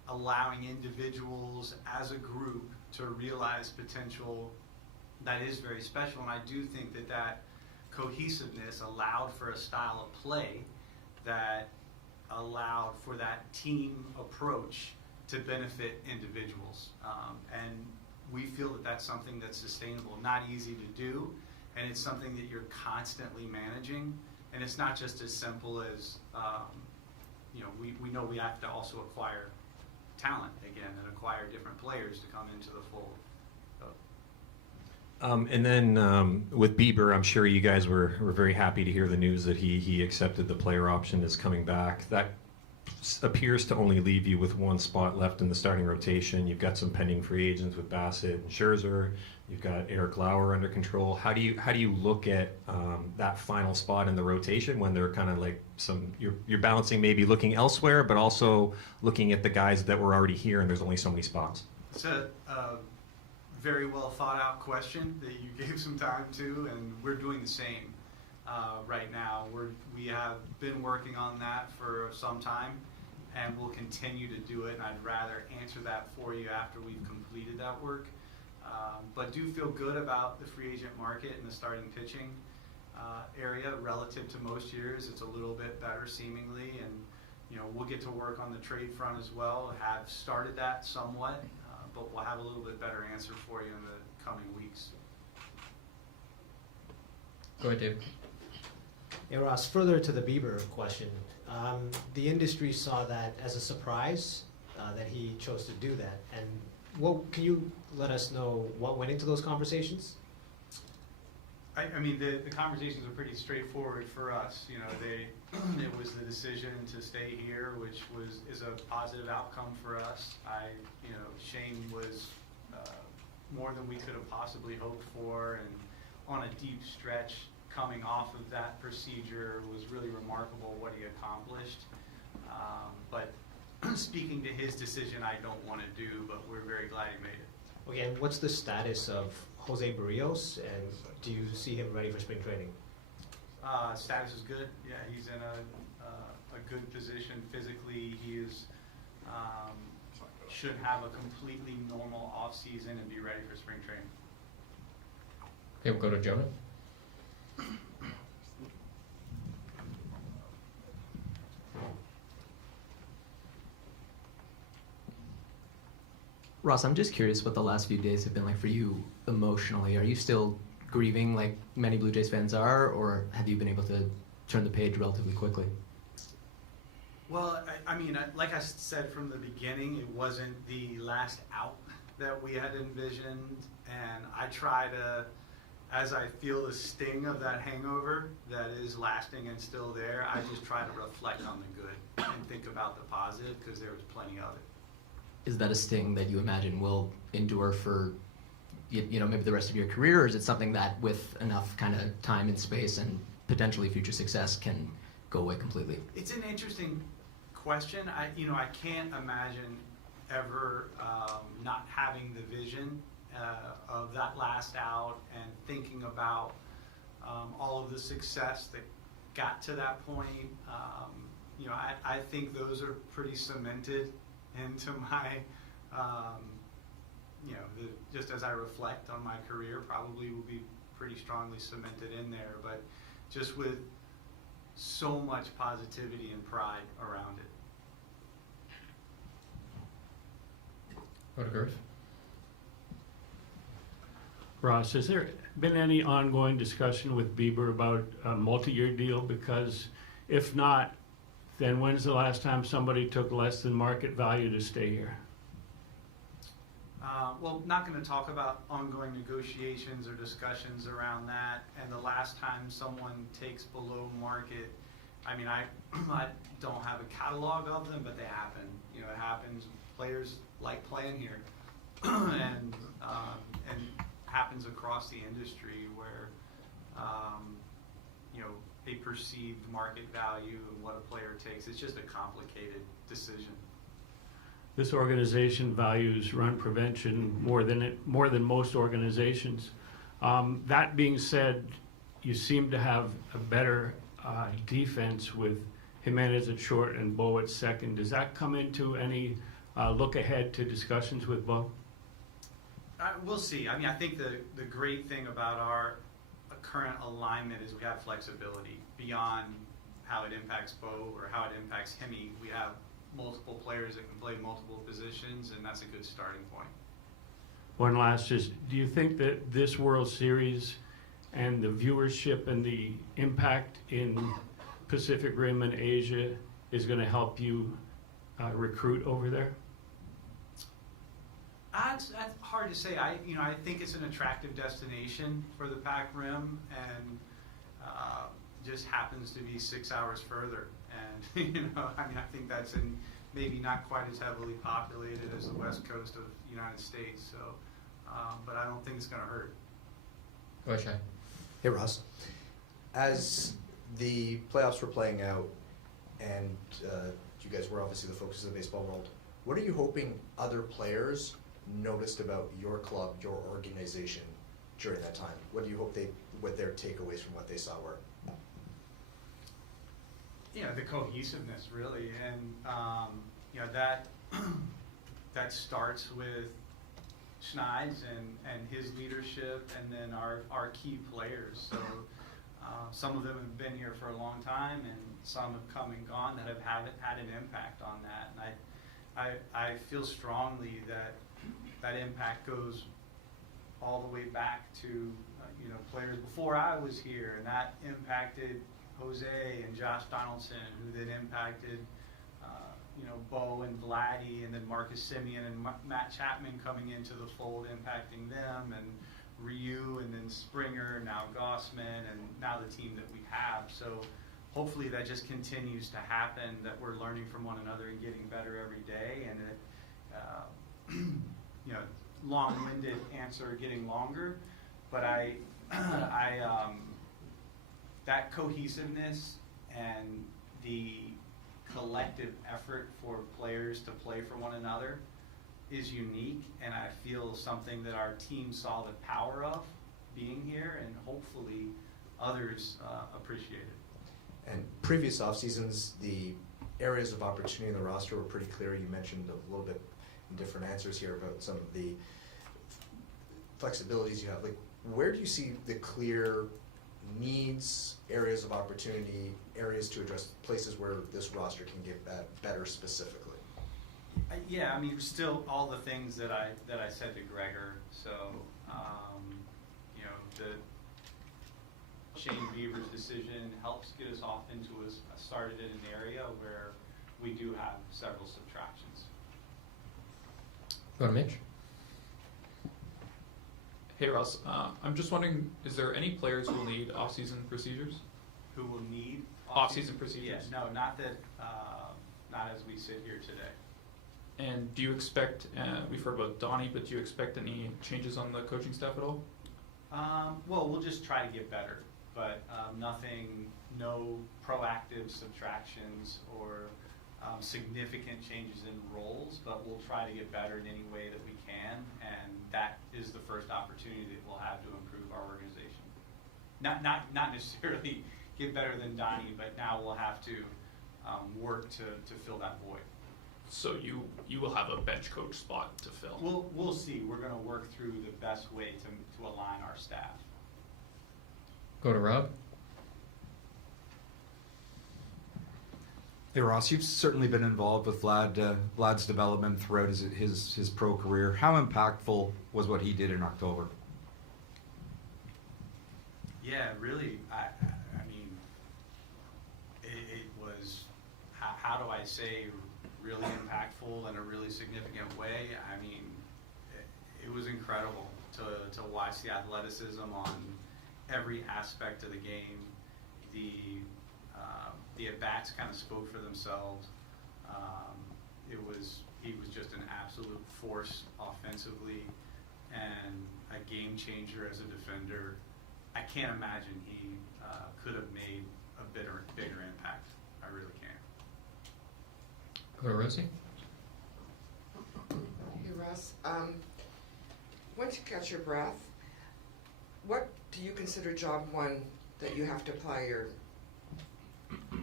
allowing individuals as a group to realize potential that is very special. And I do think that cohesiveness allowed for a style of play that allowed for that team approach to benefit individuals. And we feel that that's something that's sustainable, not easy to do, and it's something that you're constantly managing. And it's not just as simple as, we know we have to also acquire talent again and acquire different players to come into the fold. And then with Bieber, I'm sure you guys were very happy to hear the news that he accepted the player option, is coming back. That appears to only leave you with one spot left in the starting rotation. You've got some pending free agents with Bassett and Scherzer. You've got Eric Lauer under control. How do you look at that final spot in the rotation when they're kind of like you're balancing maybe looking elsewhere, but also looking at the guys that were already here and there's only so many spots? It's a very well thought out question that you gave some time to, and we're doing the same right now. We have been working on that for some time, and we'll continue to do it, and I'd rather answer that for you after we've completed that work. But do feel good about the free agent market and the starting pitching area relative to most years. It's a little bit better seemingly, and we'll get to work on the trade front as well. Have started that somewhat, but we'll have a little bit better answer for you in the coming weeks. Go ahead, Dave. Yeah, Ross, further to the Bieber question, the industry saw that as a surprise that he chose to do that. And can you let us know what went into those conversations? I mean, the conversations are pretty straightforward for us. It was the decision to stay here, which is a positive outcome for us. Shane was more than we could have possibly hoped for, and on a deep stretch, coming off of that procedure was really remarkable what he accomplished. But speaking to his decision, I don't want to do, but we're very glad he made it. Okay, and what's the status of Jose Barrios, and do you see him ready for spring training? Status is good. Yeah, he's in a good position physically. He is should have a completely normal off season and be ready for spring training. Okay, we'll go to Jonah. Ross, I'm just curious what the last few days have been like for you emotionally. Are you still grieving like many Blue Jays fans are, or have you been able to turn the page relatively quickly? Well, I mean, like I said from the beginning, it wasn't the last out that we had envisioned, and I try to, as I feel the sting of that hangover that is lasting and still there, I just try to reflect on the good and think about the positive, because there was plenty of it. Is that a sting that you imagine will endure for, maybe the rest of your career, or is it something that with enough kind of time and space and potentially future success can go away completely? It's an interesting question. I can't imagine ever not having the vision of that last out and thinking about all of the success that got to that point. I think those are pretty cemented into my, just as I reflect on my career, probably will be pretty strongly cemented in there, but just with so much positivity and pride around it. Go to Garth. Ross, has there been any ongoing discussion with Bieber about a multi-year deal? Because if not, then when's the last time somebody took less than market value to stay here? Well, not going to talk about ongoing negotiations or discussions around that. And the last time someone takes below market, I mean, I don't have a catalog of them, but they happen. You know, it happens. Players like playing here, and happens across the industry where you know, a perceived market value and what a player takes. It's just a complicated decision. This organization values run prevention more than most organizations. That being said, you seem to have a better defense with Jimenez at short and Bo at second. Does that come into any look ahead to discussions with Bo? We'll see. I mean, I think the great thing about our current alignment is we have flexibility beyond how it impacts Bo or how it impacts Hemi. We have multiple players that can play multiple positions, and that's a good starting point. One last, just do you think that this World Series and the viewership and the impact in Pacific Rim and Asia is going to help you recruit over there? That's hard to say. I think it's an attractive destination for the Pac Rim, and just happens to be 6 hours further. And I think that's maybe not quite as heavily populated as the west coast of the United States. So, but I don't think it's going to hurt. Go ahead, Shai. Hey, Ross. As the playoffs were playing out, and you guys were obviously the focus of the baseball world, what are you hoping other players noticed about your club, your organization during that time? What do you hope what their takeaways from what they saw were? The cohesiveness, really, and that starts with Schneid's and his leadership, and then our key players. So some of them have been here for a long time, and some have come and gone that have had an impact on that. And I feel strongly that impact goes all the way back to players before I was here, and that impacted Jose and Josh Donaldson, who then impacted Bo and Vladdy, and then Marcus Simeon and Matt Chapman coming into the fold, impacting them, and Ryu, and then Springer, now Gossman, and now the team that we have. So hopefully that just continues to happen, that we're learning from one another and getting better every day, and that long-winded answer getting longer, but that cohesiveness and the collective effort for players to play for one another is unique, and I feel something that our team saw the power of being here, and hopefully others appreciate it. And previous off seasons, the areas of opportunity in the roster were pretty clear. You mentioned a little bit in different answers here about some of the flexibilities you have. Like, where do you see the clear needs, areas of opportunity, areas to address, places where this roster can get better specifically? Yeah, I mean, still all the things that I said to Gregor. So, the Shane Bieber's decision helps get us off into started in an area where we do have several subtractions. Go to Mitch. Hey Ross, I'm just wondering, is there any players who will need off-season procedures? Who will need off-season procedures? Yes, no, not as we sit here today. And do you expect, we've heard about Donnie, but do you expect any changes on the coaching staff at all? Well, we'll just try to get better, but no proactive subtractions or significant changes in roles, but we'll try to get better in any way that we can, and that is the first opportunity that we'll have to improve our organization. Not necessarily get better than Donnie, but now we'll have to work to fill that void. So you will have a bench coach spot to fill? We'll see. We're going to work through the best way to align our staff. Go to Rob. Hey Ross, you've certainly been involved with Vlad's development throughout his pro career. How impactful was what he did in October? Yeah, really. I mean, it was, how do I say, really impactful in a really significant way. I mean, it was incredible to watch the athleticism on every aspect of the game. The at-bats kind of spoke for themselves. He was just an absolute force offensively and a game changer as a defender. I can't imagine he could have made a bigger impact. I really can't. Go to Rosie. Hey, Ross. Once you catch your breath, what do you consider job one that you have to apply your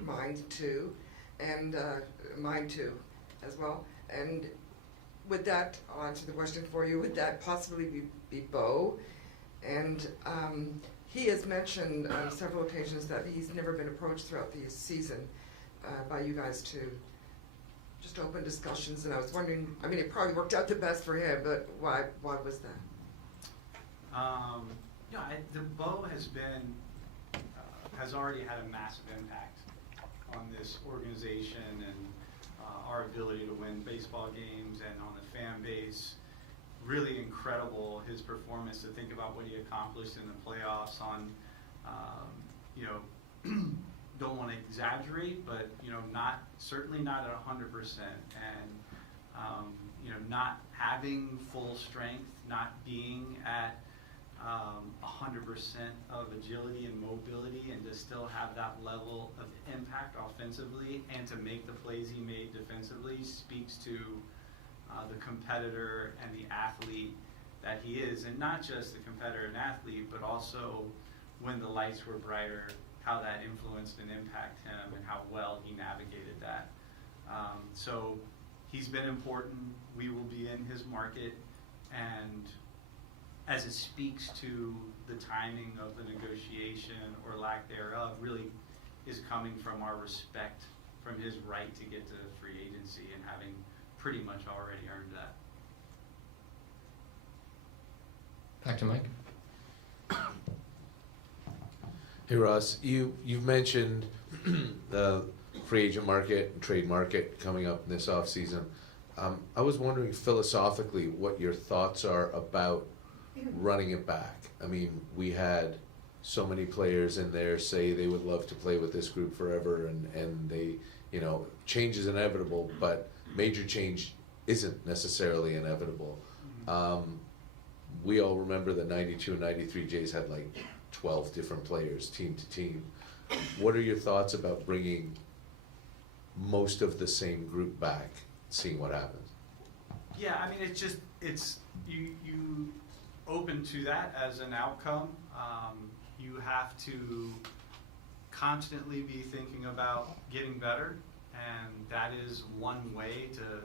mind to, and mind to as well? And would that, I'll answer the question for you, would that possibly be Bo? And he has mentioned on several occasions that he's never been approached throughout the season by you guys to just open discussions, and I was wondering, I mean, it probably worked out the best for him, but why was that? The Bo has already had a massive impact on this organization and our ability to win baseball games and on the fan base. Really incredible, his performance, to think about what he accomplished in the playoffs on, don't want to exaggerate, but certainly not at 100%, and not having full strength, not being at 100% of agility and mobility, and to still have that level of impact offensively and to make the plays he made defensively speaks to the competitor and the athlete that he is, and not just the competitor and athlete, but also when the lights were brighter, how that influenced and impacted him and how well he navigated that. So he's been important. We will be in his market, and as it speaks to the timing of the negotiation or lack thereof, really is coming from our respect from his right to get to free agency and having pretty much already earned that. Back to Mike. Hey Ross, you've mentioned the free agent market and trade market coming up this off season. I was wondering philosophically what your thoughts are about running it back. I mean, we had so many players in there say they would love to play with this group forever, and they, change is inevitable, but major change isn't necessarily inevitable. We all remember the 92 and 93 Jays had like 12 different players, team to team. What are your thoughts about bringing most of the same group back, seeing what happens? Yeah, I mean, it's you open to that as an outcome. You have to constantly be thinking about getting better, and that is one way to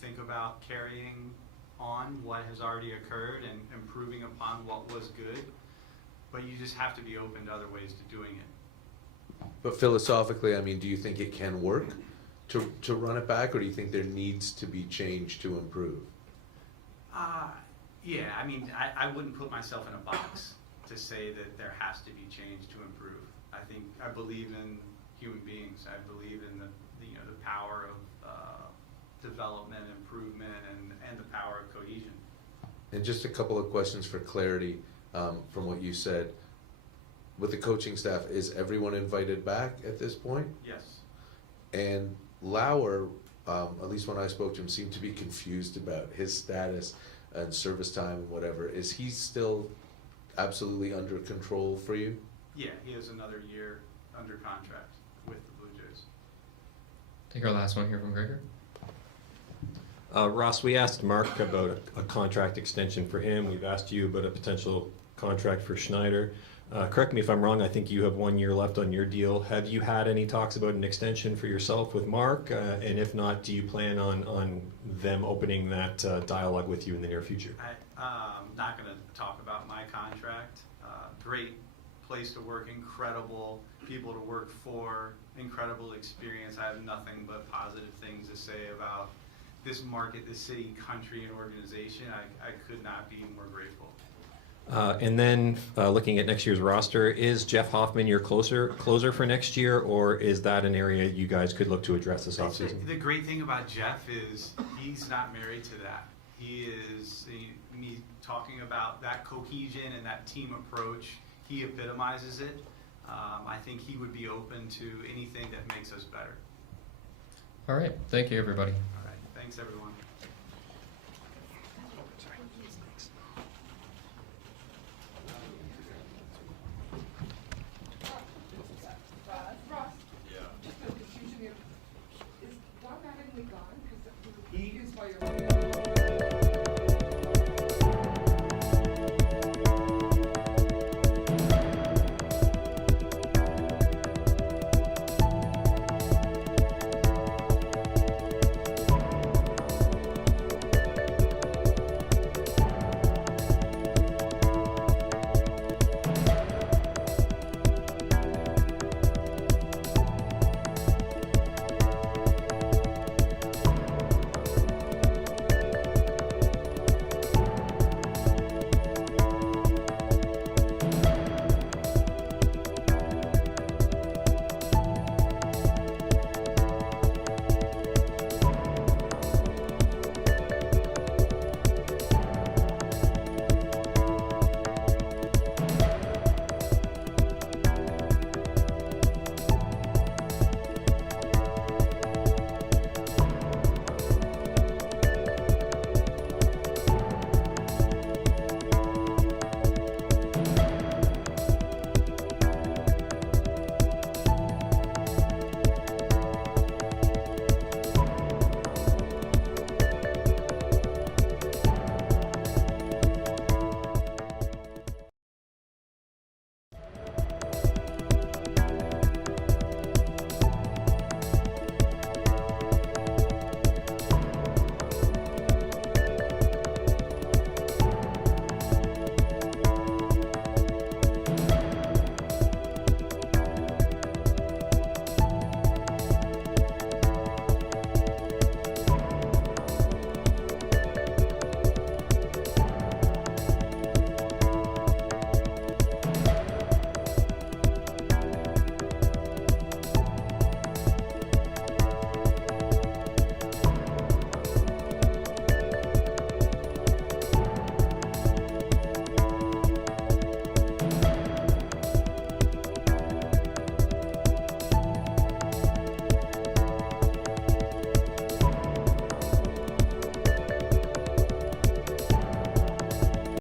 think about carrying on what has already occurred and improving upon what was good. But you just have to be open to other ways to doing it. But philosophically, I mean, do you think it can work to run it back, or do you think there needs to be change to improve? Yeah, I mean, I wouldn't put myself in a box to say that there has to be change to improve. I believe in human beings. I believe in the power of development, improvement, and the power of cohesion. And just a couple of questions for clarity from what you said. With the coaching staff, is everyone invited back at this point? Yes. And Lauer, at least when I spoke to him, seemed to be confused about his status and service time and whatever. Is he still absolutely under control for you? Yeah, he has another year under contract with the Blue Jays. Take our last one here from Gregor. Ross, we asked Mark about a contract extension for him. We've asked you about a potential contract for Schneider. Correct me if I'm wrong, I think you have 1 year left on your deal. Have you had any talks about an extension for yourself with Mark? And if not, do you plan on them opening that dialogue with you in the near future? I'm not going to talk about my contract. Great place to work, incredible people to work for, incredible experience. I have nothing but positive things to say about this market, this city, country, and organization. I could not be more grateful. And then looking at next year's roster, is Jeff Hoffman your closer for next year, or is that an area you guys could look to address this offseason? The great thing about Jeff is he's not married to that. He is, me talking about that cohesion and that team approach, he epitomizes it. I think he would be open to anything that makes us better. All right. Thank you, everybody. All right, thanks everyone.